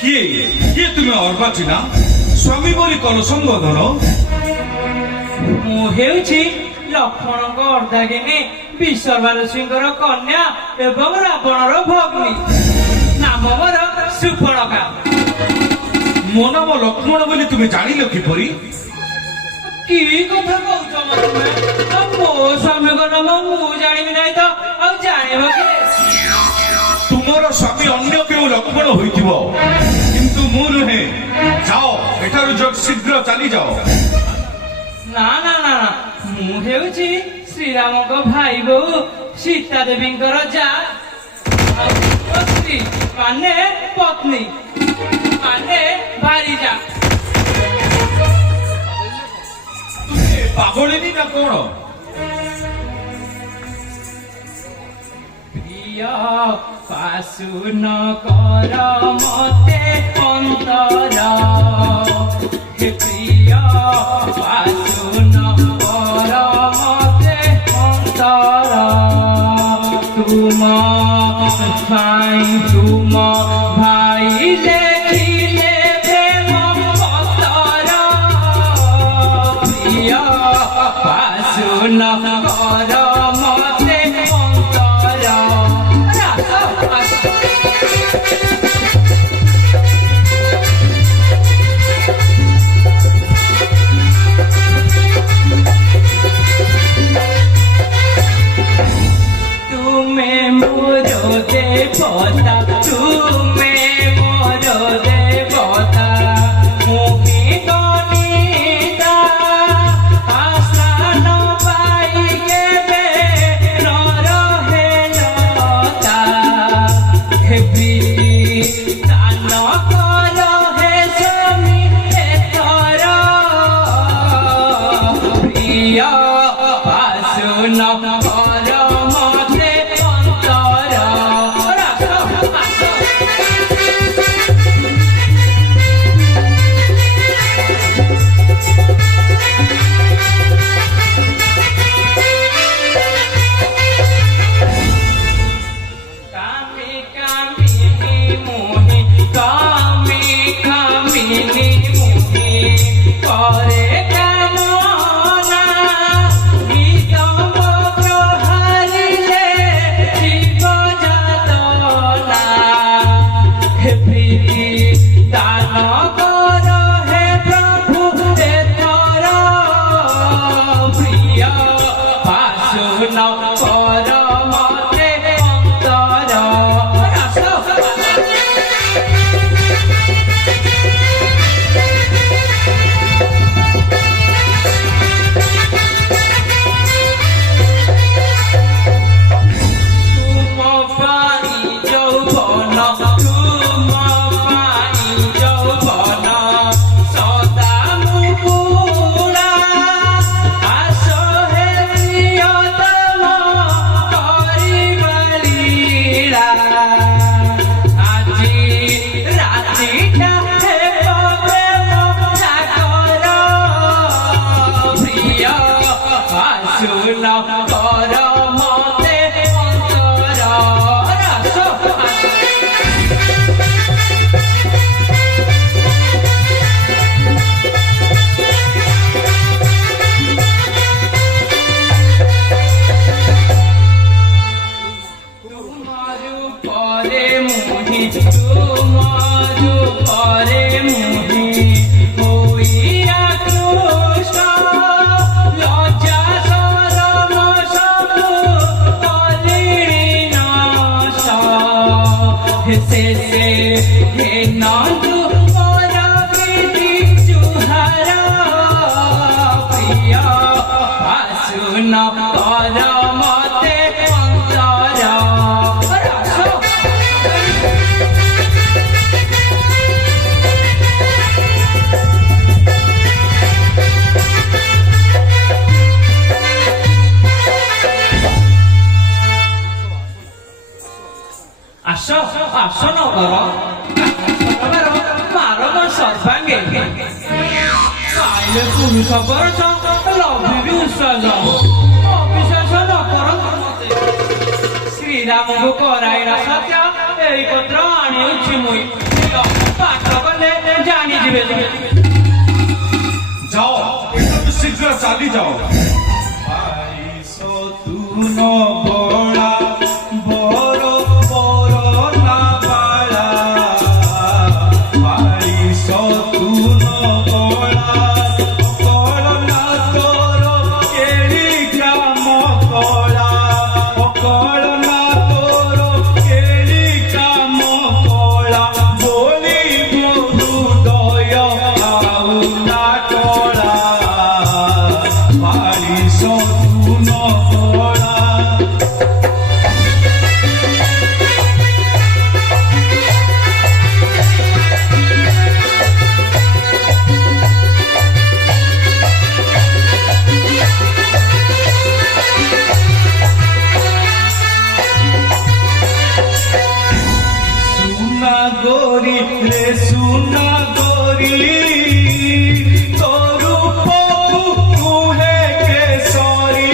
କିଏ କିଏ ତୁମେ ଅର୍ବାଚୀନା? ସ୍ୱାମୀ ବୋଲି କଣ ସମ୍ବୋଧନ? ମୁଁ ହେଉଛି ଲକ୍ଷ୍ମଣଙ୍କ ଅର୍ଦ୍ଧାଙ୍ଗିନୀ ବିଶର୍ବା ଋଷିଙ୍କର କନ୍ୟା ଏବଂ ରାବଣର ଭଗ୍ନୀ। ନାମ ମୋର ସୁପର୍ଣ୍ଣକା। ମୋ ନାମ ଲକ୍ଷ୍ମଣ ବୋଲି ତୁମେ ଜାଣିଲ କିପରି? କି କଥା କହୁଛ ତୁମେ? ମୋ ସ୍ୱାମୀଙ୍କ ନାମ ମୁଁ ଜାଣିବି ନାହିଁ ତ ଆଉ ଜାଣିବ କି? ତୁମ ତୁମର ସ୍ୱାମୀ ଅନ୍ୟ କେଉଁ ଲକ୍ଷ୍ମଣ ହୋଇଥିବ, କିନ୍ତୁ ମୁଁ ନୁହେଁ। ଯାଅ ଏଠାରୁ ଶୀଘ୍ର ଚାଲିଯାଅ। ନା ନା ନା ନା, ମୁଁ ହେଉଛି ଶ୍ରୀରାମଙ୍କ ଭାଇ ବୋହୂ ସୀତା ଦେବୀଙ୍କର ଯା, ଆଉ ସ୍ତ୍ରୀ ମାନେ ପତ୍ନୀ ମାନେ ଭାରିଜା। ତୁମେ ପାଗଳିନୀ ନା କଣ? প্রিয় পাশুন কর মতে অন্তর, হে প্রিয় পাশুন কর মতে অন্তর, তুম ভাই তুম ভাই লেখিলে প্রেম পত্র, প্রিয় পাশুন কর মতে অন্তর। তুমে মোর দেবতা, তুমে মোর দেবতা, মুখে গণিতা আসান পাই কেবে নর হেলতা, হেবি দান কর হে স্বামী এতর, প্রিয় পাশুন কর মতে অন্তর। কামি কামিনী মোহি, কামি কামিনী মোহি, করে কামনা নিতম প্রহারিলে জীব যাতনা, হে প্রীতি দান কর হে প্রভু এতর, প্রিয় পাশুন কর মতে অন্তর। তুম পাই যৌবন, তুম পাই যৌবন, সদা মুকুলা আস হে প্রিয়তম করিবা লীলা, আজি রাতিটা হেব প্রেম জাগর, প্রিয় পাশুন কর মতে অন্তর। তোমারু পরে মুহি, তোমারু পরে মুহি, হইয়া কৃষ্ণ লজ্জা শরম সবু কলিনি নাশ, শেষে হে নন্দু মোর প্রীতি জুহার, প্রিয় পাশুন কর মতে অন্তর। আস আস নগর, মারব সর্বাঙ্গে, পাইলে পুরুষ বরচ লভিবি উৎসর্গ, অবিশ্বাস নকর মতে। শ্রীরামଙ୍କୁ କରାଇଲା ସତ୍ୟ, এই ପତ୍ର ଆଣିଅଛି ମୁଇଁ, ପାଠ କଲେ ଜାଣିଯିବେ। যাও এখানে শীঘ্র চালি যাও। পাইছ তুন বড়া বড় বড় না বাড়া, পাইছ তুন বড়া বড় না তোর কেড়ি কাম করা, বড় না তোর কেড়ি কাম सुना गोरी तोरू पपु तुहे केसरी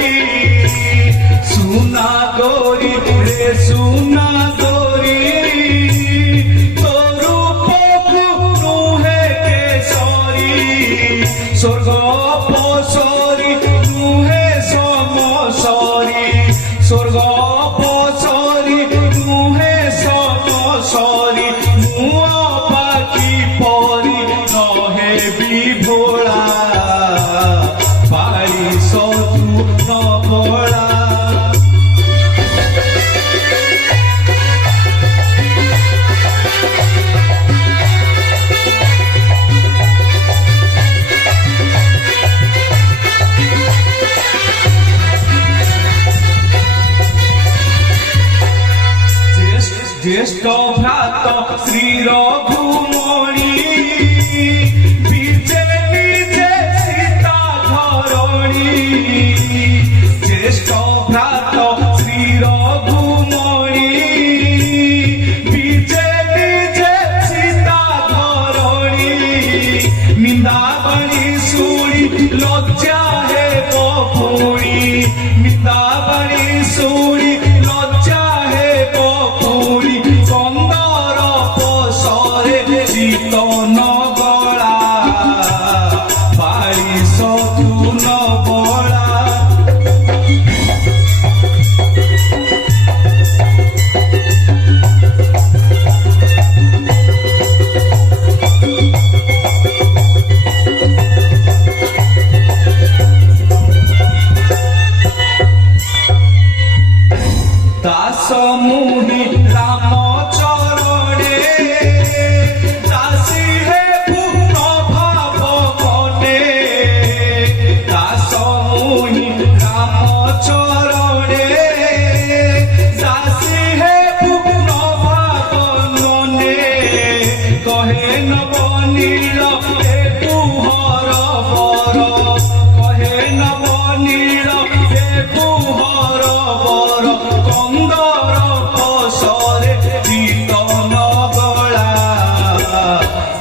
सुना गोरी रे सुना गोरी तोरू पपु तुहे केसरी स्वर्ग पसरी तुहे समसरी स्वर्ग पसरी तुहे समसरी मुआ बाकी परी नहे विभोला पारी सतु नबला ज्येष्ठ भ्रात श्री रघुमणि विजे निजे सीता धरणी ज्येष्ठ भ्रात श्री रघुमणि विजे निजे सीता धरणी निंदा बणी शुणी लज्जा हे बपुणी निंदा बणी शुणी लज्जा हे बपुणी चंदर पसरे शीतन गला पारी सतु नबला दास मुनि राम चरणे दासी हे पूर्ण भाव मने दास मुनि राम चरणे दासी हे पूर्ण भाव मने कहे नव नील हे पुहर बर कहे नव नील हे पुहर बर कंदर पसरे शीतन गला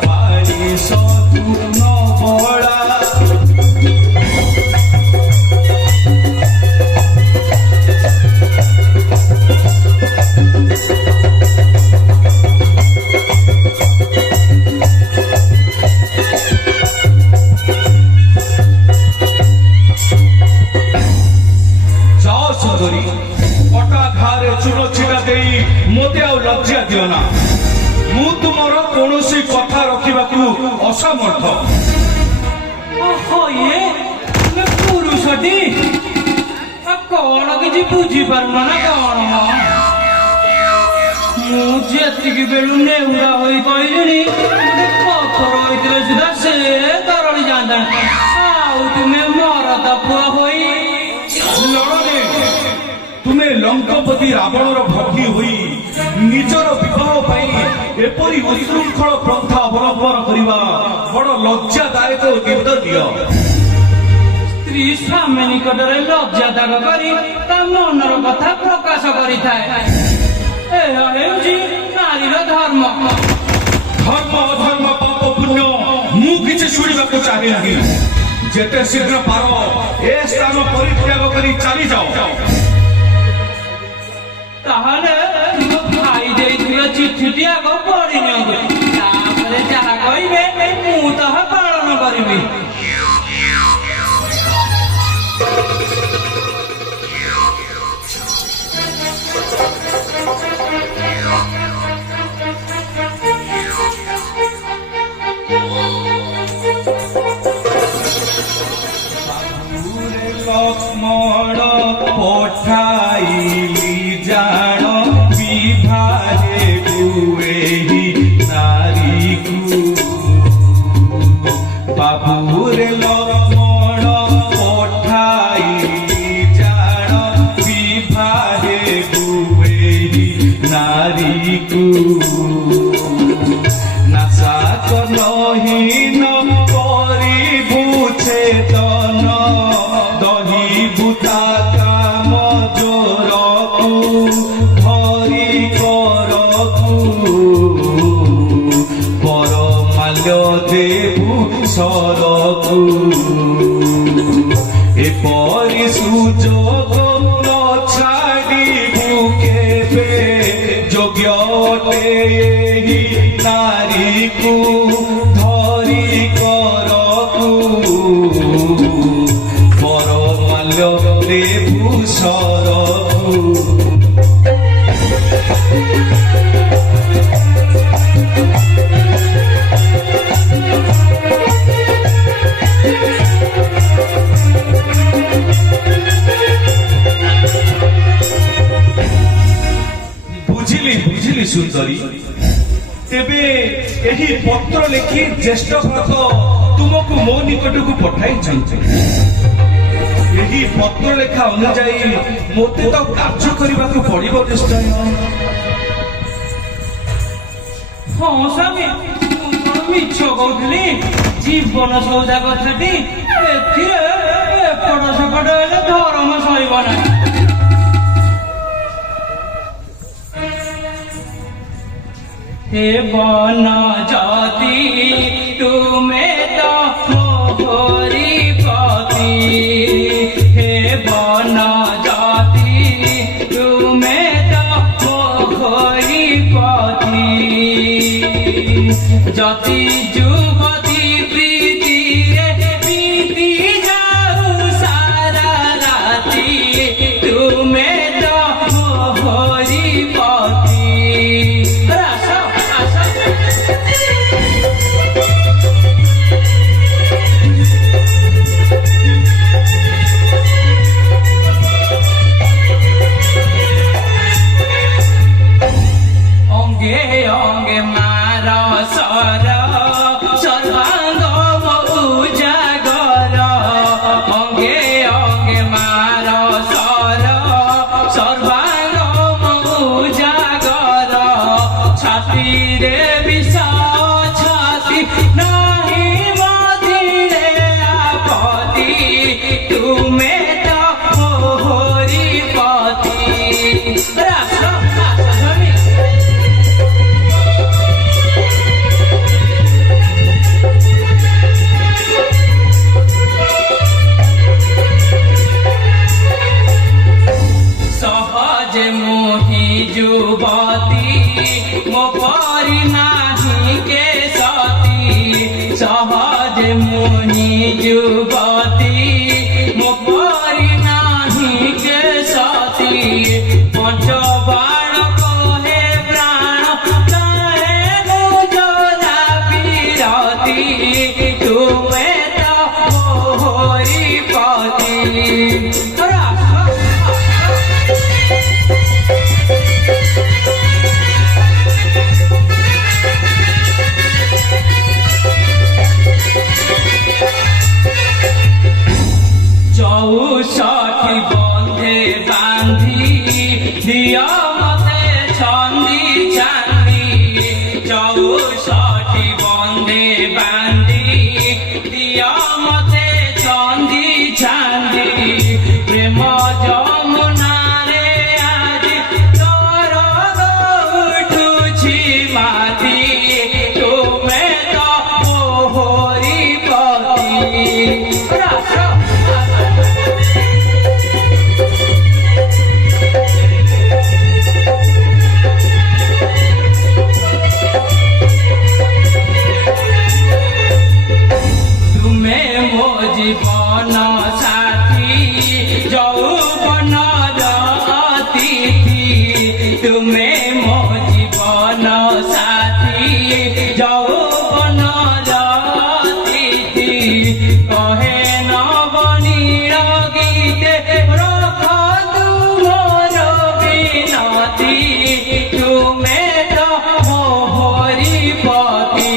पारी सतु नबला जाओ सुंदरी कटा घारे चून छिटा दे मते आ लज्जा दियो ना मु तुमर कौनसी कथा रखिबाकू असमर्थ ओहो ये मैं पुरुषटी कौन किसी बुझी पारुना ना कौन ମୁଁ ଯେତିକି ବେଳୁ ନେଉରା ହୋଇ କହିଲିଣି ପଥର ହୋଇଥିଲେ ସୁଦ୍ଧା ସେ ତରଳି ଯାଆନ୍ତାଣି ଆଉ ତୁମେ ମରଦ ପୁଅ ହୋଇ ଲଡ଼ନେ ତୁମେ ଲଙ୍କପତି ରାବଣର ଭକ୍ତି ହୋଇ ନିଜର ବିବାହ ପାଇଁ ଏପରି ଉଶୃଙ୍ଖଳ ପନ୍ଥା ଅବଲମ୍ବନ କରିବା ବଡ଼ ଲଜ୍ଜାଦାୟକ ଓ ନିର୍ଦ୍ଦୟ ସ୍ତ୍ରୀ ସ୍ୱାମୀ ନିକଟରେ ଲଜ୍ଜା ତ୍ୟାଗ କରି ତା ମନର କଥା ପ୍ରକାଶ କରିଥାଏ ଏହା ହେଉଛି ନାରୀର ଧର୍ମ ଧର୍ମ ଅଧର୍ମ ପାପ ପୁଣ୍ୟ ମୁଁ କିଛି ଶୁଣିବାକୁ ଚାହେଁ ନାହିଁ ଯେତେ ଶୀଘ୍ର ପାର ଏ ସ୍ଥାନ ପରିତ୍ୟାଗ କରି ଚାଲିଯାଅ ତାହେଲେ ମୋ ଭାଇ ଦେଇଥିବା ଚିଠିଟି ଆଗ ପଢି ନିଅନ୍ତୁ ତାପରେ ଯାହା କହିବେ ମୁଁ ତାହା ପାଳନ କରିବି लक्ष्मण पठाइली जान विभागे गुएही ना ମାଲ୍ୟ ଦେବୁ ସରକୁ ଏପରି ସୁଯୋଗ ନ ଛାଡ଼ିବୁ କେବେ ଯୋଗ୍ୟ ଅଟେ ଏହି ନାରୀକୁ ଧରି କରକୁ ବରମାଲ୍ୟ ଦେବୁ ସରକୁ ବୁଝିଲି ସୁନ୍ଦରୀ ତେବେ ଏହି ପତ୍ର ଲେଖି ଜ୍ୟେଷ୍ଠ ଭ୍ରାତ ତୁମକୁ ମୋ ନିକଟକୁ ପଠାଇଛନ୍ତି ଏହି ପତ୍ର ଲେଖା ଅନୁଯାୟୀ ମୋତେ ତ କାର୍ଯ୍ୟ କରିବାକୁ ପଡିବ ନିଶ୍ଚୟ। ହଁ ସ୍ୱାମୀ ମୁଁ କଣ ମିଛ କହୁଥିଲି ଜୀବନ ସୌଦା କଥାଟି ଏଥିରେ ଏପଟ ସେପଟ ହେଲେ ଧର୍ମ ସହିବ ନାହିଁ। हे बन जाति तुम्हें तो मोहरी पति हे बन जाति तुम्हें तो मोहरी पति जाति जुगति प्रीति प्रीति जाऊ सारा राति तुम्हें तो मोहरी पति अंगे मारा सर सर्वांग उजागर अंगे अंगे मारा सर सर्वांग उजागर छाती रे विष छाती नहीं मधिरे आपत्ति तुम्हें तो मोहरी पति जुबती मो परी नाही के सती सहज मुनि जुबती मो परी नाही के सती पंच बाण कहे प्राण कहे गुजरा पीरती तुम्हें तो मोहरी पति चौषठी बंधे बांधी दिया मते छंदी चांदी चौषठी बंधे बांधी दिया मते छंदी चांदी प्रेम जमुना रे आज तोर उठुछि माती तुम्हें तो मोहरी पति जीवन साथी यौवन अतिथि तुम्हें मो जीवन साथी यौवन अतिथि कहे नवनीर गीते रख तुमर विनती तुम्हें तो मोहरी पति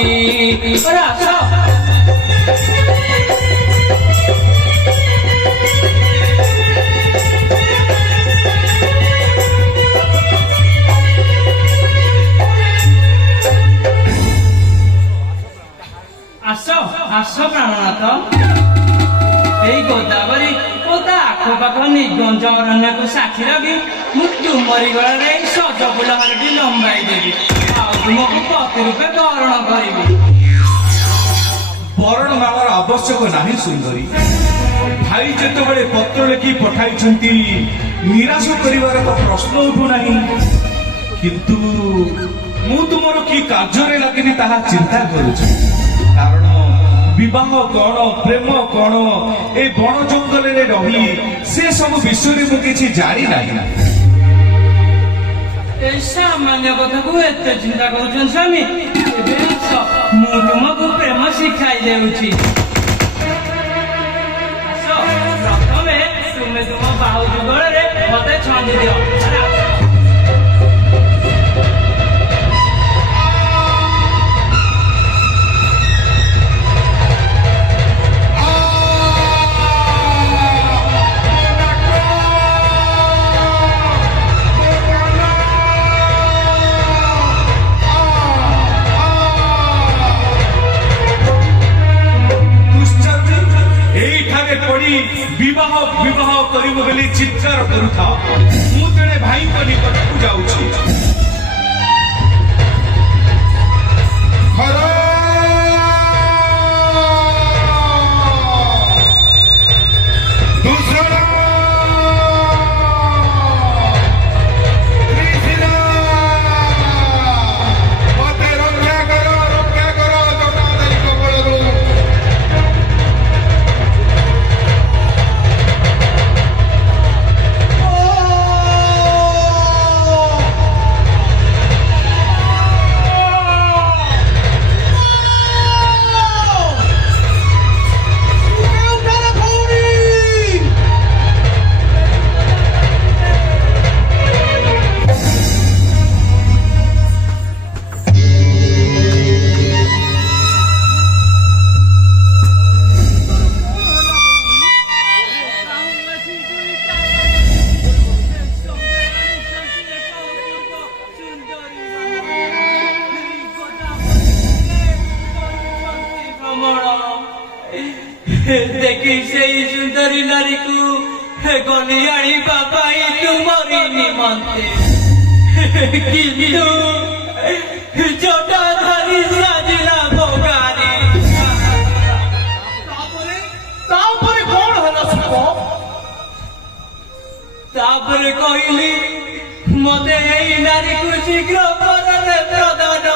आस प्राणनाथ এই गोदावरी ता आखपाख निर्गंज अरण्य को साक्षी रखी मृत्यु मरीगड़े सज फुल हारटी लंबाई देवी तुमको पति रूपे ग्रहण करी। ବରଣ ମାଗର ଆବଶ୍ୟକ ନାହିଁ ସୁନ୍ଦରୀ। ଭାଇ ଯେତେବେଳେ ପତ୍ର ଲେଖି ପଠାଇଛନ୍ତି ନିରାଶ କରିବାର ତ ପ୍ରଶ୍ନ ଉଠୁନାହିଁ। କିନ୍ତୁ ମୁଁ ତୁମର କି କାର୍ଯ୍ୟରେ ଲାଗିନି ତାହା ଚିନ୍ତା କରୁଛି। କାରଣ ବିବାହ କଣ, ପ୍ରେମ କଣ, ଏ ବଣ ଜଙ୍ଗଲରେ ରହି ସେ ସବୁ ବିଷୟରେ ମୁଁ କିଛି ଜାଣି ନାହିଁ। ଏ ସାମାନ୍ୟ କଥାକୁ ଏତେ ଚିନ୍ତା କରୁଛନ୍ତି ସ୍ୱାମୀ? ଏବେ ଆସ, ମୁଁ ତୁମକୁ ପ୍ରେମ ଶିଖାଇ ଦେଉଛି। ଆସ, ପ୍ରଥମେ ତୁମେ ତୁମ ବାହୁ ଯୁଗଳରେ ମତେ ଛନ୍ଦି ଦିଅ। ଆରେ ଆସ। ବିବାହ ବିବାହ କରିବ ବୋଲି ଚିତ୍କାର କରୁଥା। ମୁଁ ତେଣେ ଭାଇଙ୍କ ନିକଟକୁ ଯାଉଛି। देखी से सुंदरी नारी को गली आनिबा पाई तुमरी निमंते किंतु जोटा धरी साजिला भोगारी। तापरे कौन होला सुख? तापरे कहली मते एई नारी को शीघ्र पररे प्रदान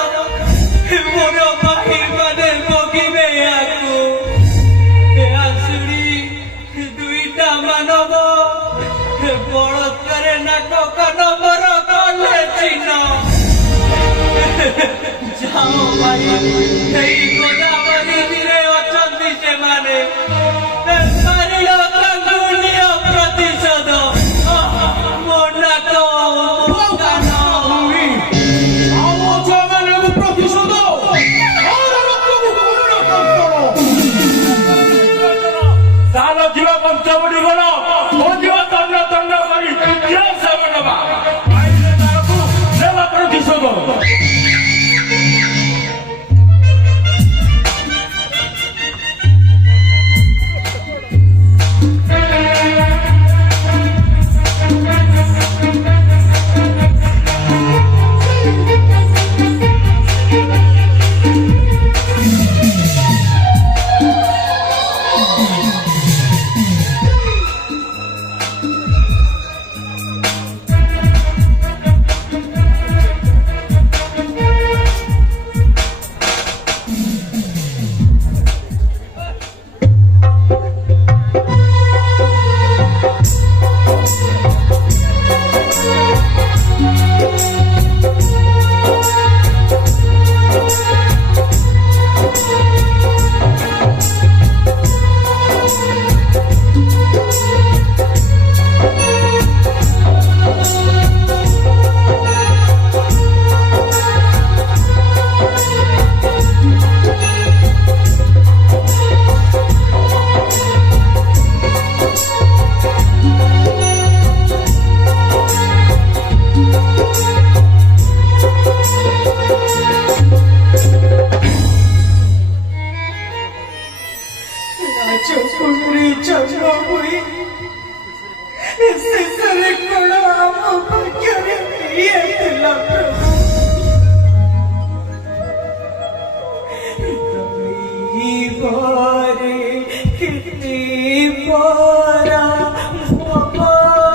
मोर भाई माने भोगिबे आकु। दुईटा मानव बलात्कार नाक कानबर कले चिन्ह। जाओ भाई एई गोदावरी তীরে অଛନ୍ତି ସେମାନେ। মারিল তাଙ୍କୁ নিଅ ପ୍ରତିଶୋଧ। ମୋ ନାକ ତାହେଲେ ଯିବା ପଞ୍ଚବଡ଼ି ଗଲ ମୋ ଯିବା ତନ୍ନ ତନ୍ନ କରି ନବା ତାକୁ ନେବା ପ୍ରତିଶୋଧ। জীবরে কীর্তি পরা ভগবতী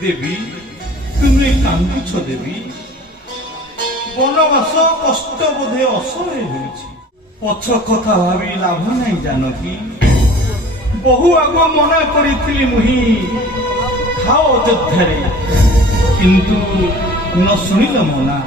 দেবী তুমি কান্দুছ দেবী বনবাস কষ্ট বোধে অসহ্য হয়েছি পছ কথা ভাবি লাভ নাই জানকী বহু আগ মনে করিছিলি মুহি খাও অযোধ্যারে কিন্তু ন শুনিল মনা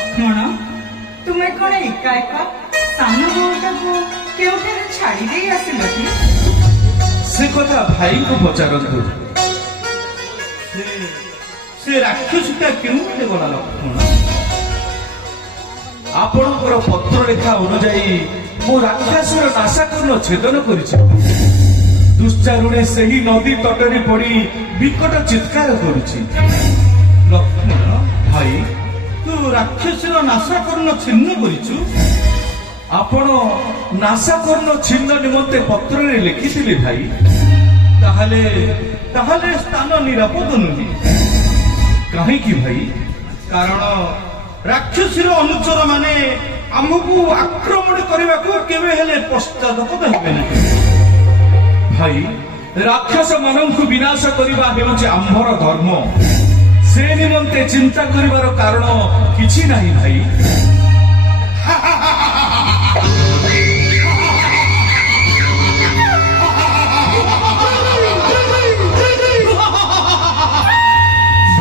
ଲକ୍ଷ୍ମଣ ତୁମେ କଣ ଏକା ଏକା ସାନ ବୋଉଟାକୁ କେଉଁଠାରେ ଛାଡ଼ି ଦେଇ ଆସିଲ କି? ସେ କଥା ଭାଇଙ୍କୁ ପଚାରନ୍ତୁ। ସେ ରାକ୍ଷସୀଟା କେଉଁଠି ଗଲା ଲକ୍ଷ୍ମଣ? ଆପଣଙ୍କର ପତ୍ର ଲେଖା ଅନୁଯାୟୀ ମୁଁ ରାକ୍ଷସର ନାଶାକର୍ଣ୍ଣ ଛେଦନ କରିଛି। ଦୁଶ୍ଚାରୁଣୀ ସେହି ନଦୀ ତଟରେ ପଡି ବିକଟ ଚିତ୍କାର କରୁଛି। ଲକ୍ଷ୍ମଣ ଭାଇ, ତୁ ରାକ୍ଷସର ନାଶାକର୍ଣ୍ଣ ଛିନ୍ନ କରିଛୁ? ଆପଣ ନାଶାକର୍ଣ୍ଣ ଛିନ୍ନ ନିମନ୍ତେ ପତ୍ରରେ ଲେଖିଥିଲେ ଭାଇ। ତାହେଲେ ତାହେଲେ ସ୍ଥାନ ନିରାପଦ ନୁହେଁ। କାହିଁକି ଭାଇ? କାରଣ ରାକ୍ଷସୀର ଅନୁଚର ମାନେ ଆମକୁ ଆକ୍ରମଣ କରିବାକୁ କେବେ ହେଲେ ପଶ୍ଚାତପଦ ହେବେ ନାହିଁ। ଭାଇ, ରାକ୍ଷସ ମାନଙ୍କୁ ବିନାଶ କରିବା ହେଉଛି ଆମ୍ଭର ଧର୍ମ। ସେ ନିମନ୍ତେ ଚିନ୍ତା କରିବାର କାରଣ କିଛି ନାହିଁ ଭାଇ।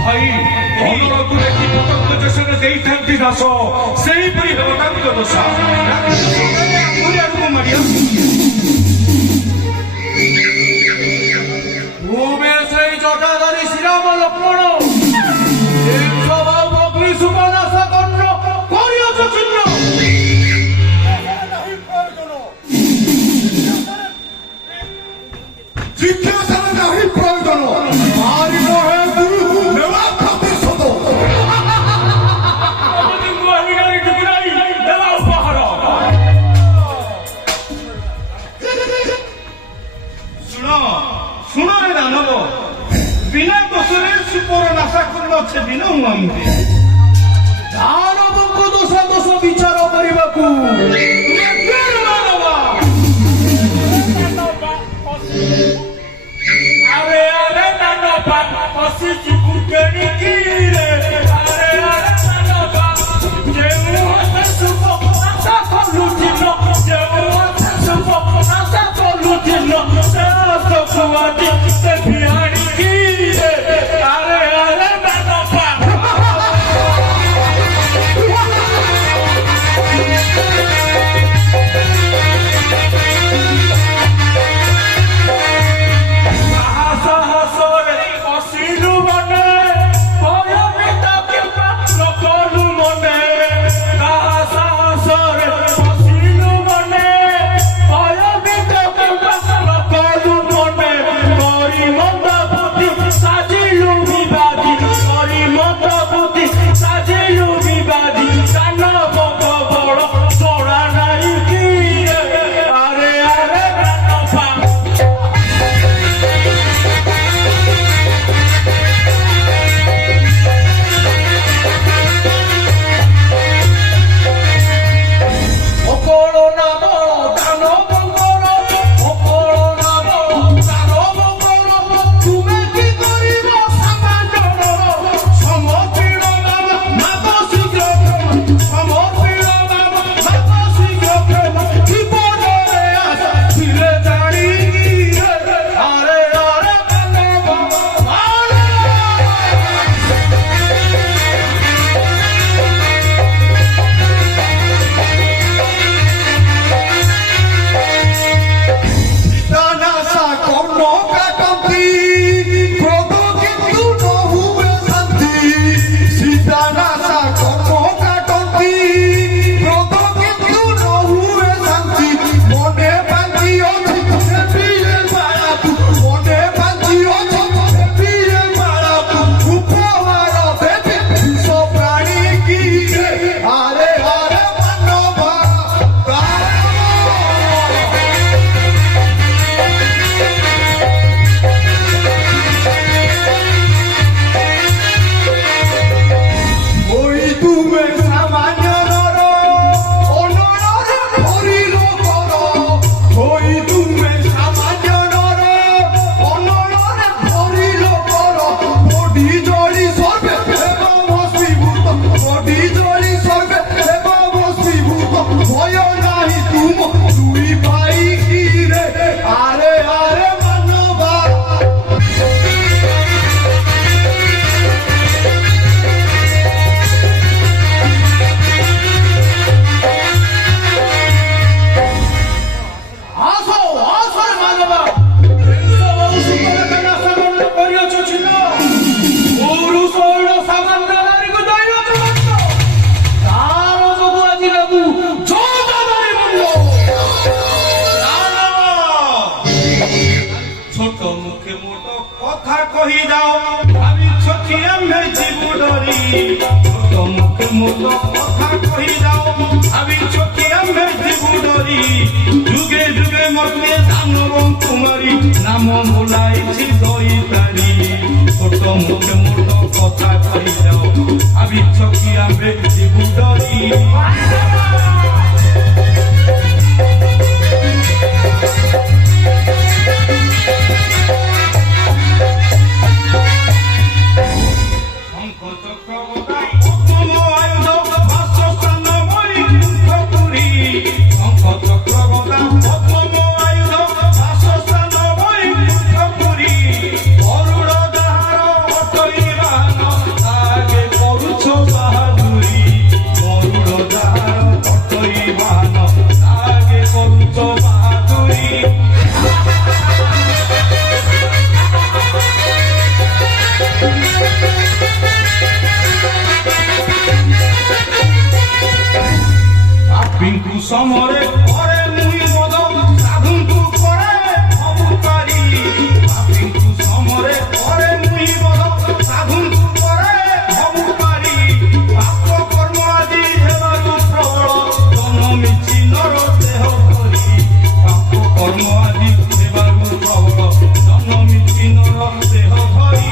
ଭାଇ, ଅନଳକୁ ଦେଖି ପତଙ୍ଗ ଦେଶରେ ଦେଇଥାନ୍ତି ଦାସ, ସେହିପରି ହେବ ତାଙ୍କ ଦଶା। ଆମରି ଆଗକୁ ମାଡ଼ି ଆସୁଛନ୍ତି। ভূমে সেই জটাধারী শ্রীরাম লক্ষ্মণ স্বভাব অগ্নি সুপনাশা কর্ণ করিয়াছ চিহ্ন। জিজ্ঞাসার নাহি প্রয়োজন, মারিব হে গুরু নেওয়া প্রতিশোধ। অবতীর্ণ অধিকারী টুকুরাই দেওয়া উপহার। ଶୁଣ ଶୁଣ ରେ ଦାନବ, ବିନା ଦୋଷରେ ସୁପର ନାଶାକର୍ଣ୍ଣ ଛେଦିନ ହୁଅନ୍ତି। ଦାନବଙ୍କ ଦୋଷ ବିଚାର କରିବାକୁ ତୁମେ କିଏ ମାନବ? ଆରେ ଆରେ ଦାନବା ପଶିଛୁ କେଣିକି ରେ? ଆରେ ଆରେ ଦାନବା ଯେଉଁ ହାତେ ସୁପ ଆଶା କଲୁଥିଲ, ଯେଉଁ ହାତେ ସୁପ ଆଶା କଲୁଥିଲ, ସେ ଆଶକୁ ଆଜି ସେ ବିହାଣିକି ରେ? ଆରେ ଆରେ ଦାନବା ସାହସରେ ପଶିଲୁ ବନେ, ଭୟ কহি যাও ভাবিছ কি আমি জীবু ডরি মুখে মতো কথা কহি যাও ভাবিছ কি আমি জীবু ডরি যুগে যুগে মতে দানব কুমারী নাম মোলাইছি দইতারি ছোট মুখে মতো কথা কহি যাও ভাবিছ কি আমি জীবু ডরি সমরে পরে মুই মদ সাধুଙ୍କୁ করে অবতারি বাপিଙ୍କୁ সমরে পরে মুই মদ সাধুଙ୍କୁ করে অবতারি পাপ কর্ম আদি হেবারু প্রবଳ জন্মিছি নর দেহ ধরি পাপ কর্ম আদি হেবারু প্রবଳ জন্মিছি নর দেহ ধরি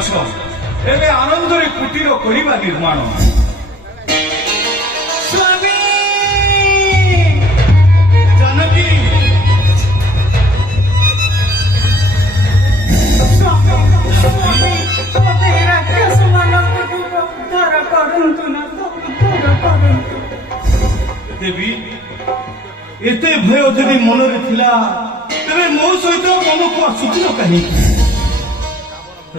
ଆସ ଏବେ ଆନନ୍ଦରେ କୁଟୀର କରିବା ନିର୍ମାଣ। ସ୍ୱାମୀ ଜାନକୀ ସ୍ୱାମୀ ମୋତେ ଏ ରାକ୍ଷସମାନଙ୍କଠୁ ଉଦ୍ଧାର କରନ୍ତୁ ନା, ଉଦ୍ଧାର କରନ୍ତୁ। ଦେବୀ ଏତେ ଭୟ ଯଦି ମନରେ ଥିଲା ତେବେ ମୋ ସହିତ ମନକୁ ଆସୁଥିଲ କାହିଁକି?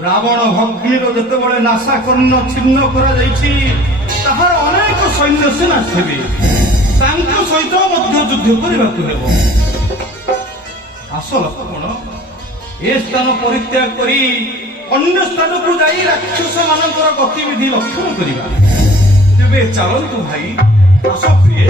ରାବଣ ଭଗ୍ନୀର ଯେତେବେଳେ ନାଶା କର୍ଣ୍ଣ ଛିନ୍ନ କରାଯାଇଛି ତାହାର ଅନେକ ସୈନ୍ୟ ସେନା ଥିବେ, ତାଙ୍କ ସହିତ ମଧ୍ୟ ଯୁଦ୍ଧ କରିବାକୁ ହେବ। ଆସ ଲକ୍ଷ୍ମଣ, ଏ ସ୍ଥାନ ପରିତ୍ୟାଗ କରି ଅନ୍ୟ ସ୍ଥାନକୁ ଯାଇ ରାକ୍ଷସ ମାନଙ୍କର ଗତିବିଧି ଲକ୍ଷଣ କରିବା। ତେବେ ଚାଲନ୍ତୁ ଭାଇ, ଆସ ପ୍ରିୟ।